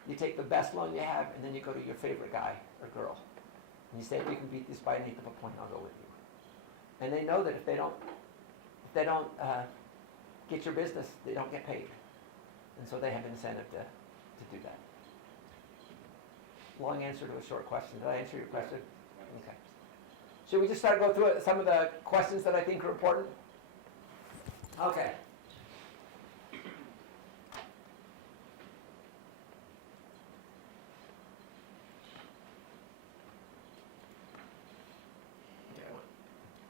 You take the best loan you have, and then you go to your favorite guy or girl. And you say, if you can beat this by 1/8 of a point, I'll go with you. And they know that if they don't get your business, they don't get paid. And so they have incentive to do that. Long answer to a short question. Did I answer your question? Okay. Should we just start go through some of the questions that I think are important? Okay.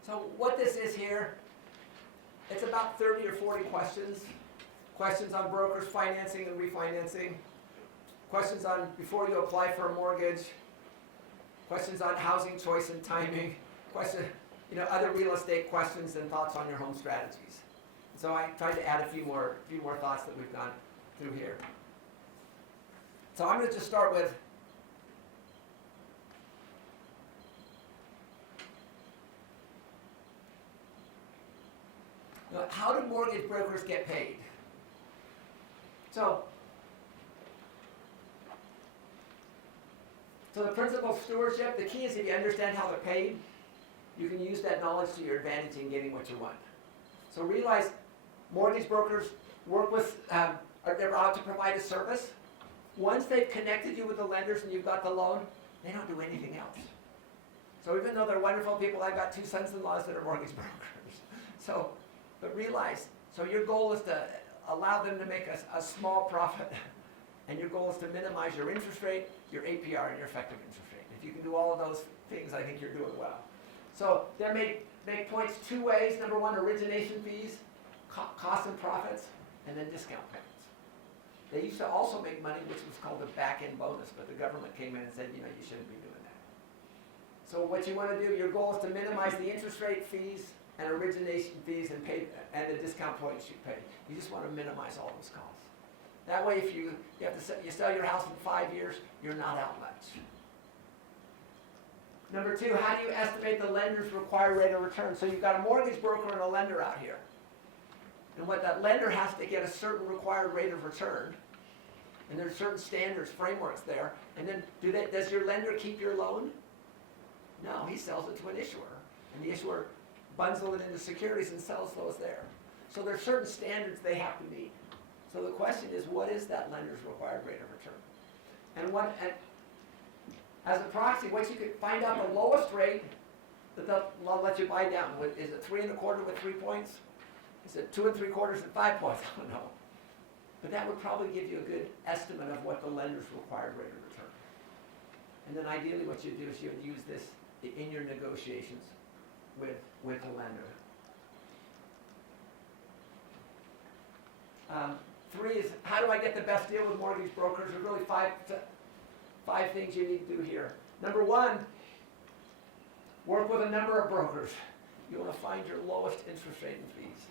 So what this is here, it's about 30 or 40 questions. Questions on brokers, financing and refinancing. Questions on before you apply for a mortgage. Questions on housing choice and timing. Other real estate questions and thoughts on your home strategies. So I tried to add a few more thoughts that we've gone through here. So I'm going to just start with how do mortgage brokers get paid? So the principle of stewardship, the key is if you understand how they're paid, you can use that knowledge to your advantage in getting what you want. So realize mortgage brokers work with, they're out to provide a service. Once they've connected you with the lenders and you've got the loan, they don't do anything else. So even though they're wonderful people, I've got 2 sons-in-laws that are mortgage brokers. But realize, so your goal is to allow them to make a small profit, and your goal is to minimize your interest rate, your APR, and your effective interest rate. If you can do all of those things, I think you're doing well. So they make points 2 ways. Number 1, origination fees, costs and profits, and then discount payments. They used to also make money, which was called a back-end bonus, but the government came in and said, you shouldn't be doing that. So what you want to do, your goal is to minimize the interest rate fees and origination fees and the discount points you pay. You just want to minimize all those costs. That way, if you sell your house in 5 years, you're not out much. Number 2, how do you estimate the lender's required rate of return? So you've got a mortgage broker and a lender out here. And what that lender has to get a certain required rate of return. And there's certain standards, frameworks there. And then does your lender keep your loan? No, he sells it to an issuer. And the issuer bundles it into securities and sells those there. So there's certain standards they have to meet. So the question is, what is that lender's required rate of return? And as a proxy, what you could find out the lowest rate that they'll let you buy down. Is it 3 1/4 with 3 points? Is it 2 3/4 and 5 points? I don't know. But that would probably give you a good estimate of what the lender's required rate of return. And then ideally what you do is you would use this in your negotiations with the lender. 3 is, how do I get the best deal with mortgage brokers? There are really 5 things you need to do here. Number 1, work with a number of brokers. You want to find your lowest interest rate and fees.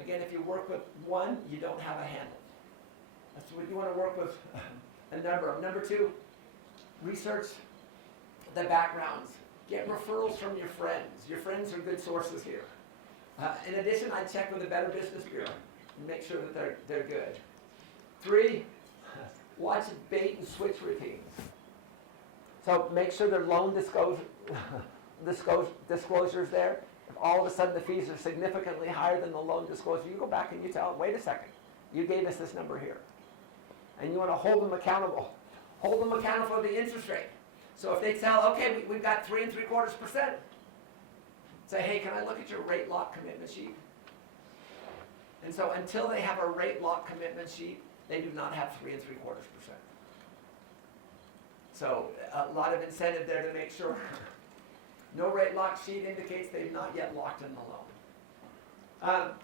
Again, if you work with one, you don't have a handle. That's what you want to work with a number of. Number 2, research the backgrounds. Get referrals from your friends. Your friends are good sources here. In addition, I'd check with the Better Business Bureau and make sure that they're good. 3, watch bait and switch routines. So make sure their loan disclosures there. If all of a sudden the fees are significantly higher than the loan disclosure, you go back and you tell them, wait a second, you gave us this number here. And you want to hold them accountable. Hold them accountable for the interest rate. So if they tell, okay, we've got 3 3/4%, say, hey, can I look at your rate lock commitment sheet? And so until they have a rate lock commitment sheet, they do not have 3 3/4%. So a lot of incentive there to make sure. No rate lock sheet indicates they've not yet locked in the loan.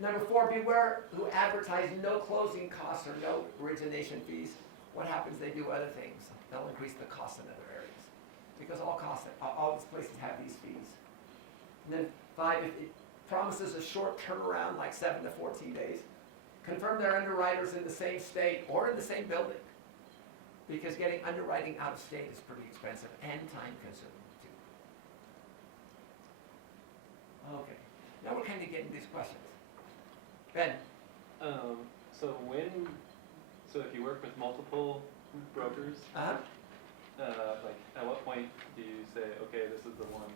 Number 4, beware who advertise no closing costs or no origination fees. What happens? They do other things. They'll increase the costs in other areas. Because all these places have these fees. And then 5, if it promises a short turnaround, like 7 to 14 days, confirm their underwriters in the same state or in the same building. Because getting underwriting out of state is pretty expensive and time consuming too. Okay, now we're kind of getting these questions. Ben? So if you work with multiple brokers, Uh-huh. like at what point do you say, okay, this is the one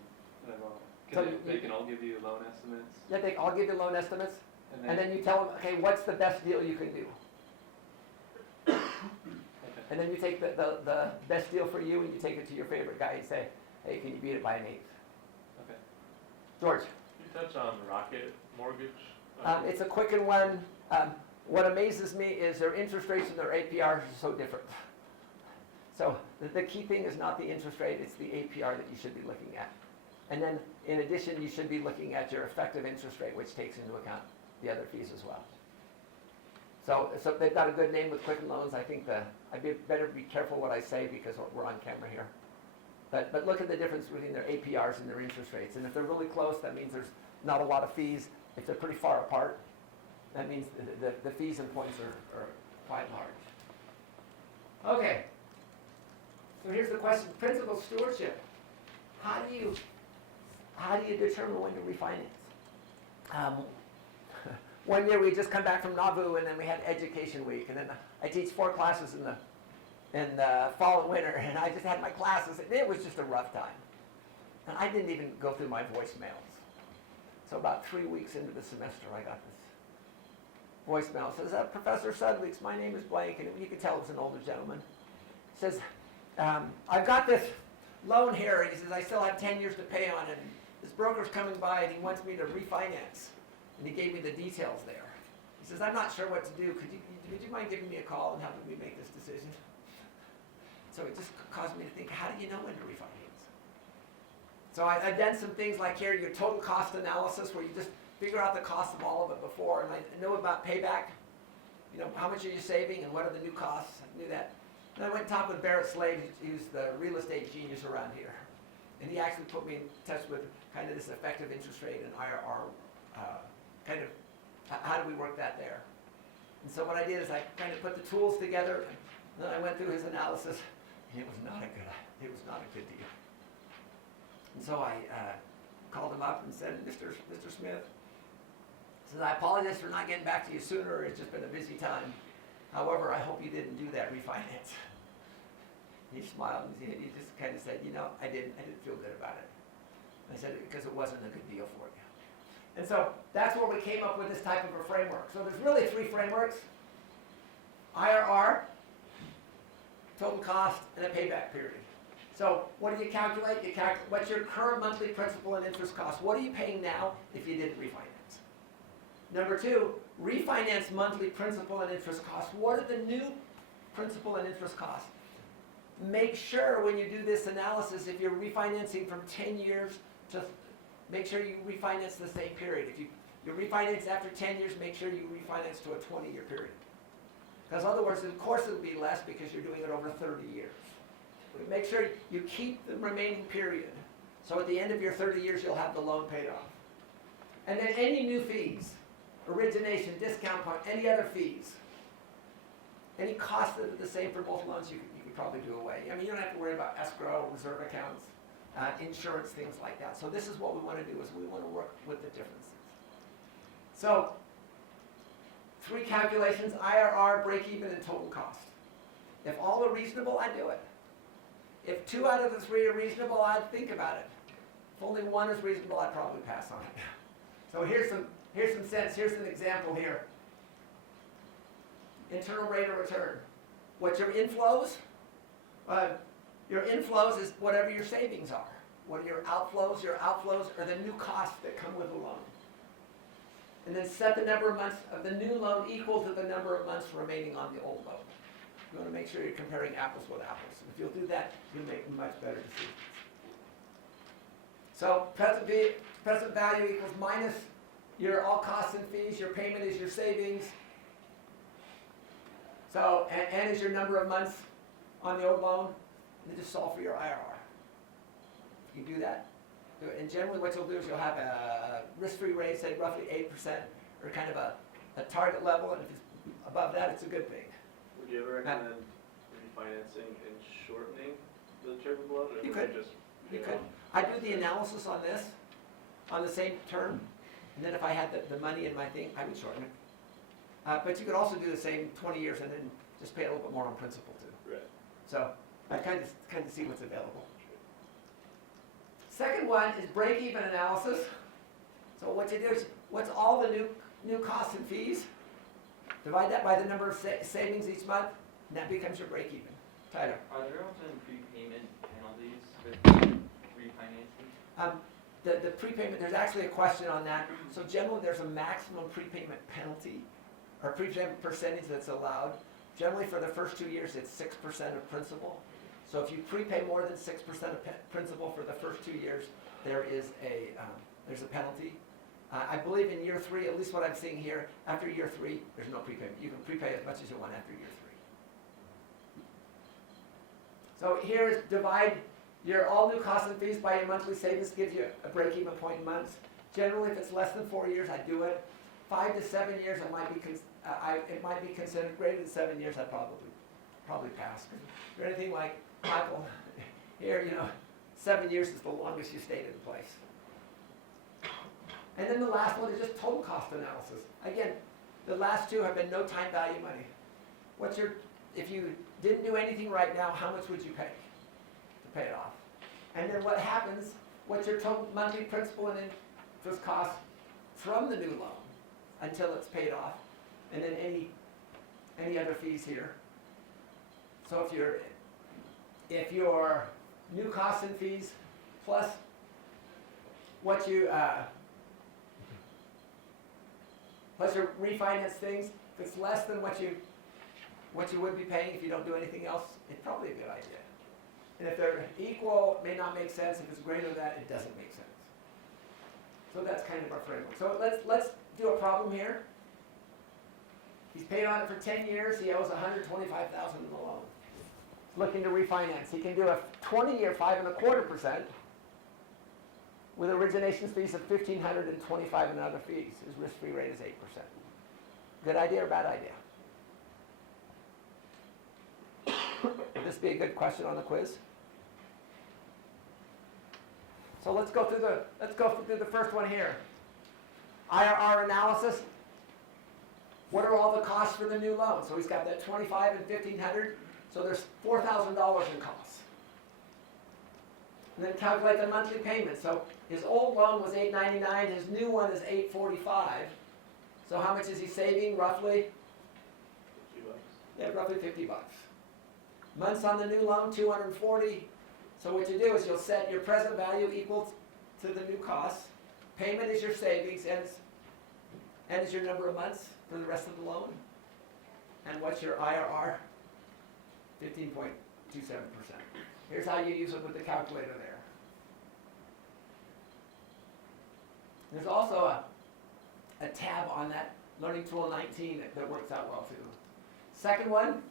that I want? So They can all give you loan estimates, Yeah, I'll give you loan estimates, and and then you tell them, okay, what's the best deal you can do? okay. And then you take the best deal for you and you take it to your favorite guy and say, hey, can you beat it by an 1/8? Okay. George? Can you touch on Rocket Mortgage? It's a quick one. What amazes me is their interest rates and their APRs are so different. So the key thing is not the interest rate, it's the APR that you should be looking at. And then in addition, you should be looking at your effective interest rate, which takes into account the other fees as well. So they've got a good name with Quicken Loans. I think better be careful what I say because we're on camera here. But look at the difference between their APRs and their interest rates. And if they're really close, that means there's not a lot of fees. If they're pretty far apart, that means the fees and points are quite large. Okay. So here's the question: principal stewardship. How do you determine when to refinance? One year we just come back from Nauvoo, and then we had education week, and then I teach 4 classes in the fall and winter, and I just had my classes, and it was just a rough time. And I didn't even go through my voicemails. So about 3 weeks into the semester, I got this voicemail. It says, Professor Sudweeks, my name is blank, and you can tell it's an older gentleman. It says, I've got this loan here. He says, I still have 10 years to pay on it. This broker's coming by, and he wants me to refinance. And he gave me the details there. He says, I'm not sure what to do. Would you mind giving me a call and helping me make this decision? So it just caused me to think, how do you know when to refinance? So I've done some things like here, your total cost analysis, where you just figure out the cost of all of it before. And I know about payback. You know, how much are you saving and what are the new costs? I knew that. And I went and talked with Barrett Slade, who's the real estate genius around here. And he actually put me in touch with kind of this effective interest rate and IRR kind of, how do we work that there? And so what I did is I kind of put the tools together, and then I went through his analysis, and it was not a good deal. And so I called him up and said, Mr. Smith, says, I apologize for not getting back to you sooner. It's just been a busy time. However, I hope you didn't do that refinance. He smiled and he just kind of said, you know, I didn't feel good about it. And I said, because it wasn't a good deal for you. And so that's where we came up with this type of a framework. So there's really 3 frameworks: IRR, total cost, and a payback period. So what do you calculate? You calculate what's your current monthly principal and interest cost. What are you paying now if you didn't refinance? Number 2, refinance monthly principal and interest costs. What are the new principal and interest costs? Make sure when you do this analysis, if you're refinancing from 10 years to make sure you refinance the same period. If you refinance after 10 years, make sure you refinance to a 20-year period. Because otherwise, of course, it'll be less because you're doing it over 30 years. But make sure you keep the remaining period. So at the end of your 30 years, you'll have the loan paid off. And then any new fees, origination, discount point, any other fees, any costs that are the same for both loans, you could probably do away. I mean, you don't have to worry about escrow, reserve accounts, insurance, things like that. So this is what we want to do, is we want to work with the differences. So 3 calculations: IRR, break even, and total cost. If all are reasonable, I do it. If 2 out of the 3 are reasonable, I'd think about it. If only 1 is reasonable, I'd probably pass on it. So here's some sense. Here's an example here. Internal rate of return. What's your inflows? Your inflows is whatever your savings are. What are your outflows? Your outflows are the new costs that come with a loan. and then set the number of months of the new loan equal to the number of months remaining on the old loan. You want to make sure you're comparing apples with apples. If you'll do that, you'll make much better decisions. So present value equals minus your all costs and fees. Your payment is your savings. So, and is your number of months on the old loan. And then just solve for your IRR. You do that. Do it. And generally what you'll do is you'll have a risk-free rate, say roughly 8%, or kind of a target level. And if it's above that, it's a good thing. Would you ever recommend refinancing and shortening the term of loan? Or You would could. Just, You could. I do the analysis on this, on the same term, and then if I had the money in my thing, I would shorten it. But you could also do the same 20 years and then just pay a little bit more on principal too. Right. So I kind of see what's available. Second one is break-even analysis. So what you do is, what's all the new costs and fees? Divide that by the number of savings each month, and that becomes your break-even. Tyler. Are there often prepayment penalties with refinancing? The prepayment, there's actually a question on that. So generally, there's a maximum prepayment penalty, or prepayment percentage that's allowed. Generally, for the first 2 years, it's 6% of principal. So if you prepay more than 6% of principal for the first 2 years, there's a penalty. I believe in year 3, at least what I'm seeing here, after year 3, there's no prepayment. You can prepay as much as you want after year 3. So here is divide your all new costs and fees by your monthly savings, gives you a break-even point in months. Generally, if it's less than 4 years, I do it. 5 to 7 years, it might be considered. Greater than 7 years, I'd probably pass. If you're anything like Michael, here, 7 years is the longest you stayed in place. And then the last one is just total cost analysis. Again, the last two have been no time value money. If you didn't do anything right now, how much would you pay to pay it off? And then what happens, what's your total monthly principal and interest cost from the new loan until it's paid off? And then any other fees here. So if your new costs and fees plus what you plus your refinance things, if it's less than what you would be paying if you don't do anything else, it's probably a good idea. And if they're equal, it may not make sense. If it's greater than that, it doesn't make sense. So that's kind of our framework. So let's do a problem here. He's paid on it for 10 years. He owes $125,000 in the loan. He's looking to refinance. He can do a 20-year 5.25% with origination fees of $1,525 and other fees. His risk-free rate is 8%. Good idea or bad idea? Would this be a good question on the quiz? So let's go through the first one here. IRR analysis. What are all the costs for the new loan? So he's got that $25,000 and $1,500. So there's $4,000 in costs. And then calculate the monthly payment. So his old loan was $899. His new one is $845. So how much is he saving roughly? $50. Yeah, roughly $50. Months on the new loan, 240. So what you do is you'll set your present value equal to the new costs. Payment is your savings, and is your number of months for the rest of the loan. And what's your IRR? 15.27%. Here's how you use it with the calculator there. There's also a tab on that Learning Tool 19 that works out well too. Second one,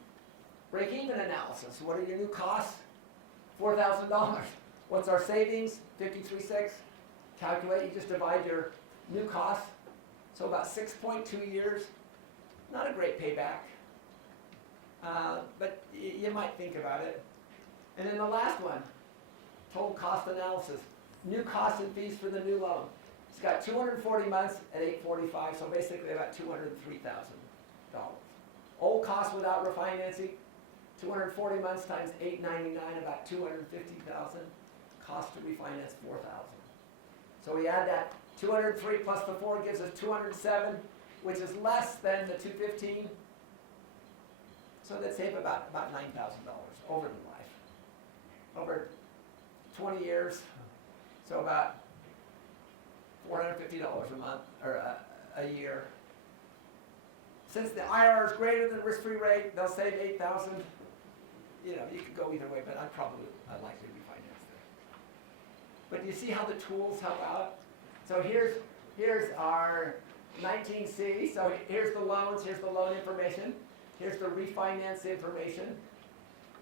break-even analysis. What are your new costs? $4,000. What's our savings? 53.6. Calculate, you just divide your new costs. So about 6.2 years. Not a great payback. But you might think about it. And then the last one, total cost analysis. New costs and fees for the new loan. It's got 240 months at $845, so basically about $203,000. Old cost without refinancing, 240 months times $899, about $250,000. Cost to refinance $4,000. So we add that 203 plus the 4 gives us 207, which is less than the 215. So they'd save about $9,000 over the life. Over 20 years, so about $450 a month, or a year. Since the IRR is greater than risk-free rate, they'll save $8,000. You know, you could go either way, but I'd likely refinance there. But you see how the tools help out? So here's our 19C. So here's the loans, here's the loan information. Here's the refinance information.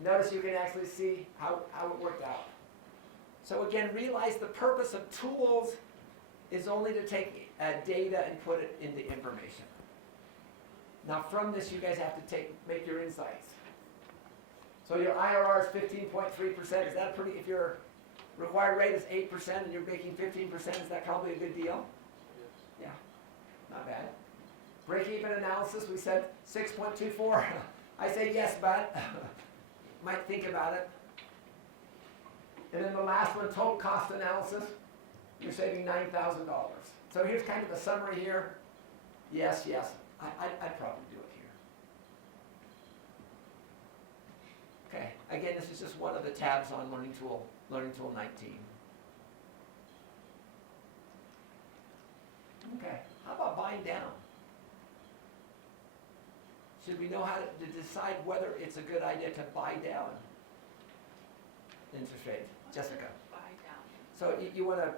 Notice you can actually see how it worked out. So again, realize the purpose of tools is only to take data and put it into information. Now from this, you guys have to make your insights. So your IRR is 15.3%. Is that pretty, if your required rate is 8% and you're making 15%, is that probably a good deal? Yeah, not bad. Break-even analysis, we said 6.24. I say yes, but might think about it. And then the last one, total cost analysis, you're saving $9,000. So here's kind of a summary here. Yes, I'd probably do it here. Okay, again, this is just one of the tabs on Learning Tool 19. Okay, how about buying down? Should we know how to decide whether it's a good idea to buy down interest rate? Jessica. Buy down. So you want to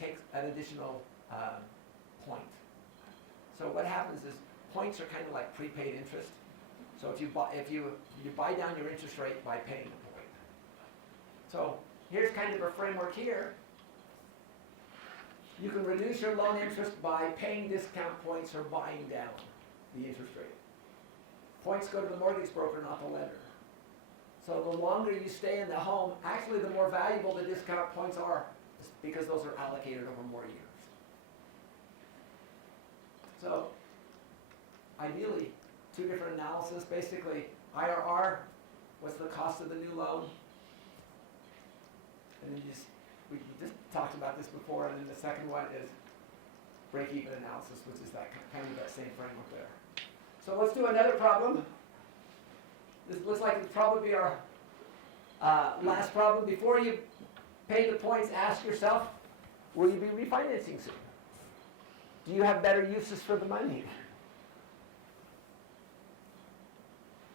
take an additional point. So what happens is points are kind of like prepaid interest. So if you buy down your interest rate by paying a point. So here's kind of a framework here. You can reduce your loan interest by paying discount points or buying down the interest rate. Points go to the mortgage broker, not the lender. So the longer you stay in the home, actually the more valuable the discount points are because those are allocated over more years. So ideally, two different analyses. Basically, IRR, what's the cost of the new loan? And then we just talked about this before, and then the second one is break-even analysis, which is that kind of that same framework there. So let's do another problem. This looks like it'll probably be our last problem. Before you pay the points, ask yourself, will you be refinancing soon? Do you have better uses for the money?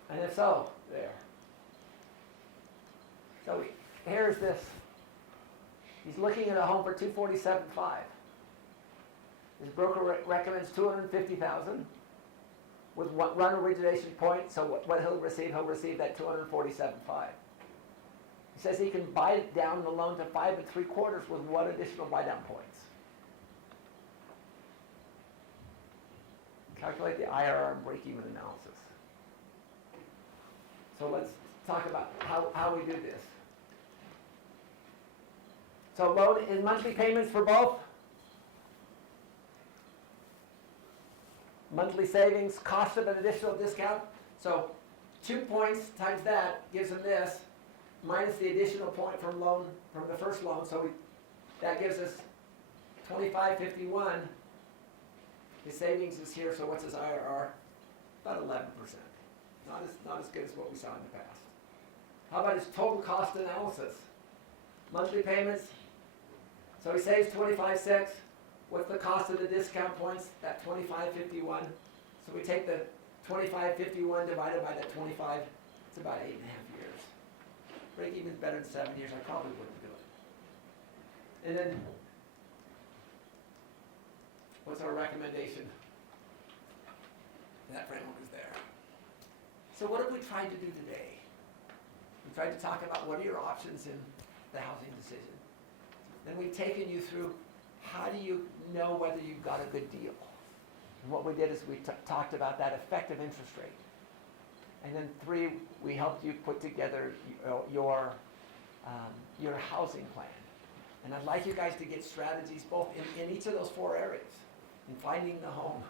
And if so, there. So here's this. He's looking at a home for $247,500. His broker recommends $250,000 with one run origination point. So what he'll receive that $247,500. He says he can buy down the loan to 5 3/4 with one additional buy down points. Calculate the IRR and break-even analysis. So let's talk about how we do this. So loan in monthly payments for both. Monthly savings, cost of an additional discount. So 2 points times that gives him this, minus the additional point from the first loan. So that gives us $25.51. His savings is here, so what's his IRR? About 11%. Not as good as what we saw in the past. How about his total cost analysis? Monthly payments. So he saves $25.06. What's the cost of the discount points? That $25.51. So we take the $25.51 divided by that 25. It's about 8.5 years. Break even's better than 7 years. I probably wouldn't do it. And then, what's our recommendation? That framework is there. So what have we tried to do today? We tried to talk about what are your options in the housing decision. Then we've taken you through how do you know whether you've got a good deal. And what we did is we talked about that effective interest rate. And then 3, we helped you put together your housing plan. And I'd like you guys to get strategies both in each of those 4 areas. In finding the home,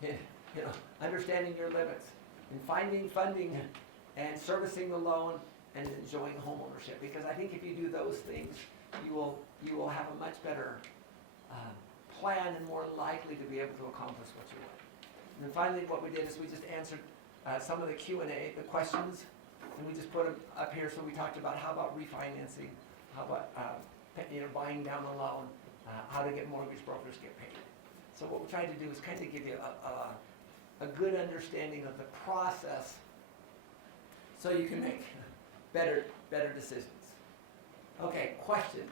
in understanding your limits, in finding funding and servicing the loan and enjoying home ownership. Because I think if you do those things, you will have a much better plan and more likely to be able to accomplish what you want. And then finally, what we did is we just answered some of the Q&A, the questions, and we just put them up here. So we talked about how about refinancing, how about buying down the loan, how to get mortgage brokers get paid. So what we're trying to do is kind of give you a good understanding of the process so you can make better decisions. Okay, questions?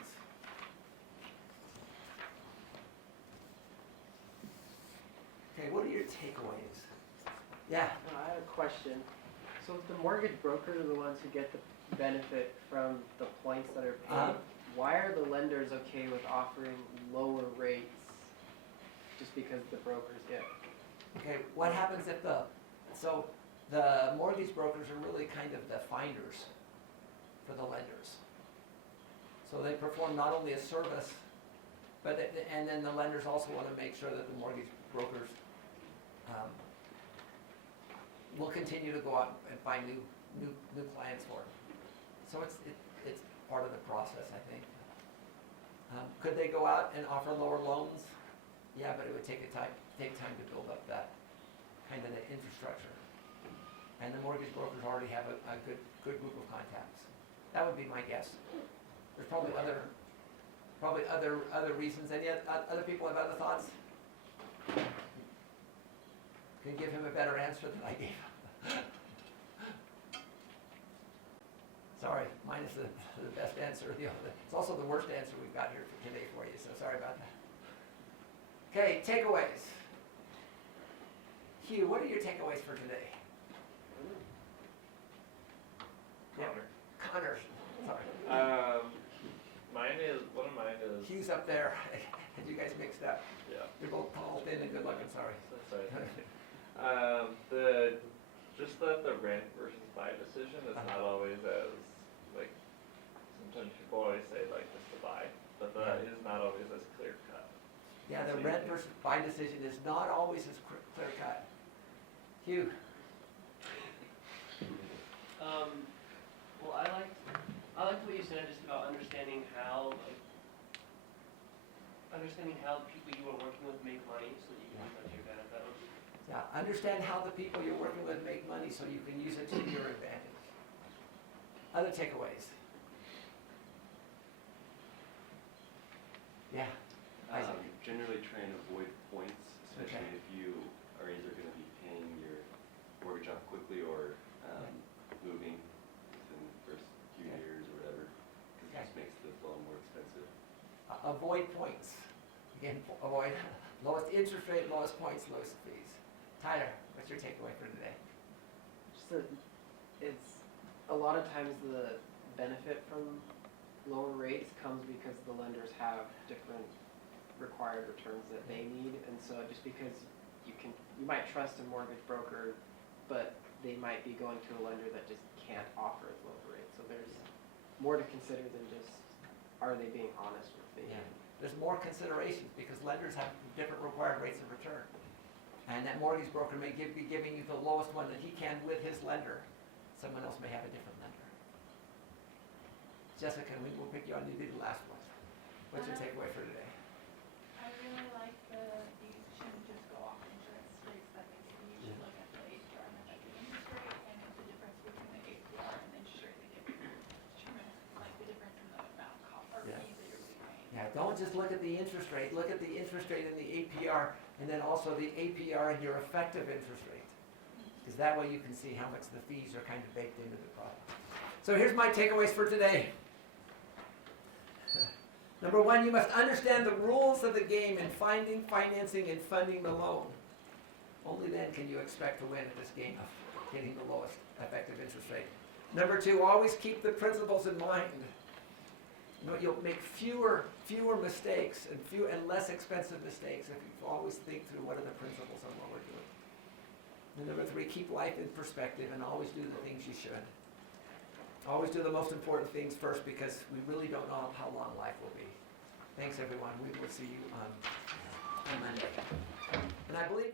Okay, what are your takeaways? Yeah. I have a question. So if the mortgage brokers are the ones who get the benefit from the points that are paid, why are the lenders okay with offering lower rates just because the brokers get? Okay, what happens if the mortgage brokers are really kind of the finders for the lenders. So they perform not only a service, but and then the lenders also want to make sure that the mortgage brokers will continue to go out and find new clients for them. So it's part of the process, I think. Could they go out and offer lower loans? Yeah, but it would take time to build up that kind of the infrastructure. And the mortgage brokers already have a good group of contacts. That would be my guess. There's probably other reasons. Any other people have other thoughts? Can give him a better answer than I gave. Sorry, mine is the best answer. It's also the worst answer we've got here today for you, so sorry about that. Okay, takeaways. Hugh, what are your takeaways for today? Connor, sorry. One of mine is, Hugh's up there. Had you guys mixed up? yeah, You're both tall, thin, and good looking, sorry. that's right. Just that the rent versus buy decision is not always as, like, sometimes people always say, like, just to buy, but that is not always as clear cut. Yeah, the rent versus buy decision is not always as clear cut. Hugh? Well, I liked what you said just about understanding how the people you are working with make money so that you can use that to your benefit. Yeah, understand how the people you're working with make money so you can use it to your advantage. Other takeaways? Yeah. Isaac. Generally try and avoid points, especially Okay. if you are either going to be paying your mortgage off quickly or moving within the first few Okay. years or whatever, because it just makes the loan more expensive. Avoid points. Again, avoid lowest interest rate, lowest points, lowest fees. Tyler, what's your takeaway for today? Just that it's a lot of times the benefit from lower rates comes because the lenders have different required returns that they need, and so just because you might trust a mortgage broker, but they might be going to a lender that just can't offer as low a rate. So there's more to consider than just are they being honest with the There's more considerations because lenders have different required rates of return. And that mortgage broker may be giving you the lowest one that he can with his lender. Someone else may have a different lender. Jessica, we'll pick you on. You do the last one. What's your takeaway for today? I really like you shouldn't just go off interest rates that they give you. You should look at the APR and effective interest rate and the difference between the APR and the interest rate they give you. Determine like the difference in the amount of cost or fees that you're paying. Yeah, don't just look at the interest rate. Look at the interest rate and the APR, and then also the APR and your effective interest rate. Because that way you can see how much the fees are kind of baked into the product. So here's my takeaways for today. Number one, you must understand the rules of the game in finding, financing, and funding the loan. Only then can you expect to win at this game of getting the lowest effective interest rate. Number two, always keep the principles in mind. You'll make fewer mistakes and less expensive mistakes if you always think through what are the principles of what we're doing. And number three, keep life in perspective and always do the things you should. Always do the most important things first because we really don't know how long life will be. Thanks everyone. We will see you on Monday. And I believe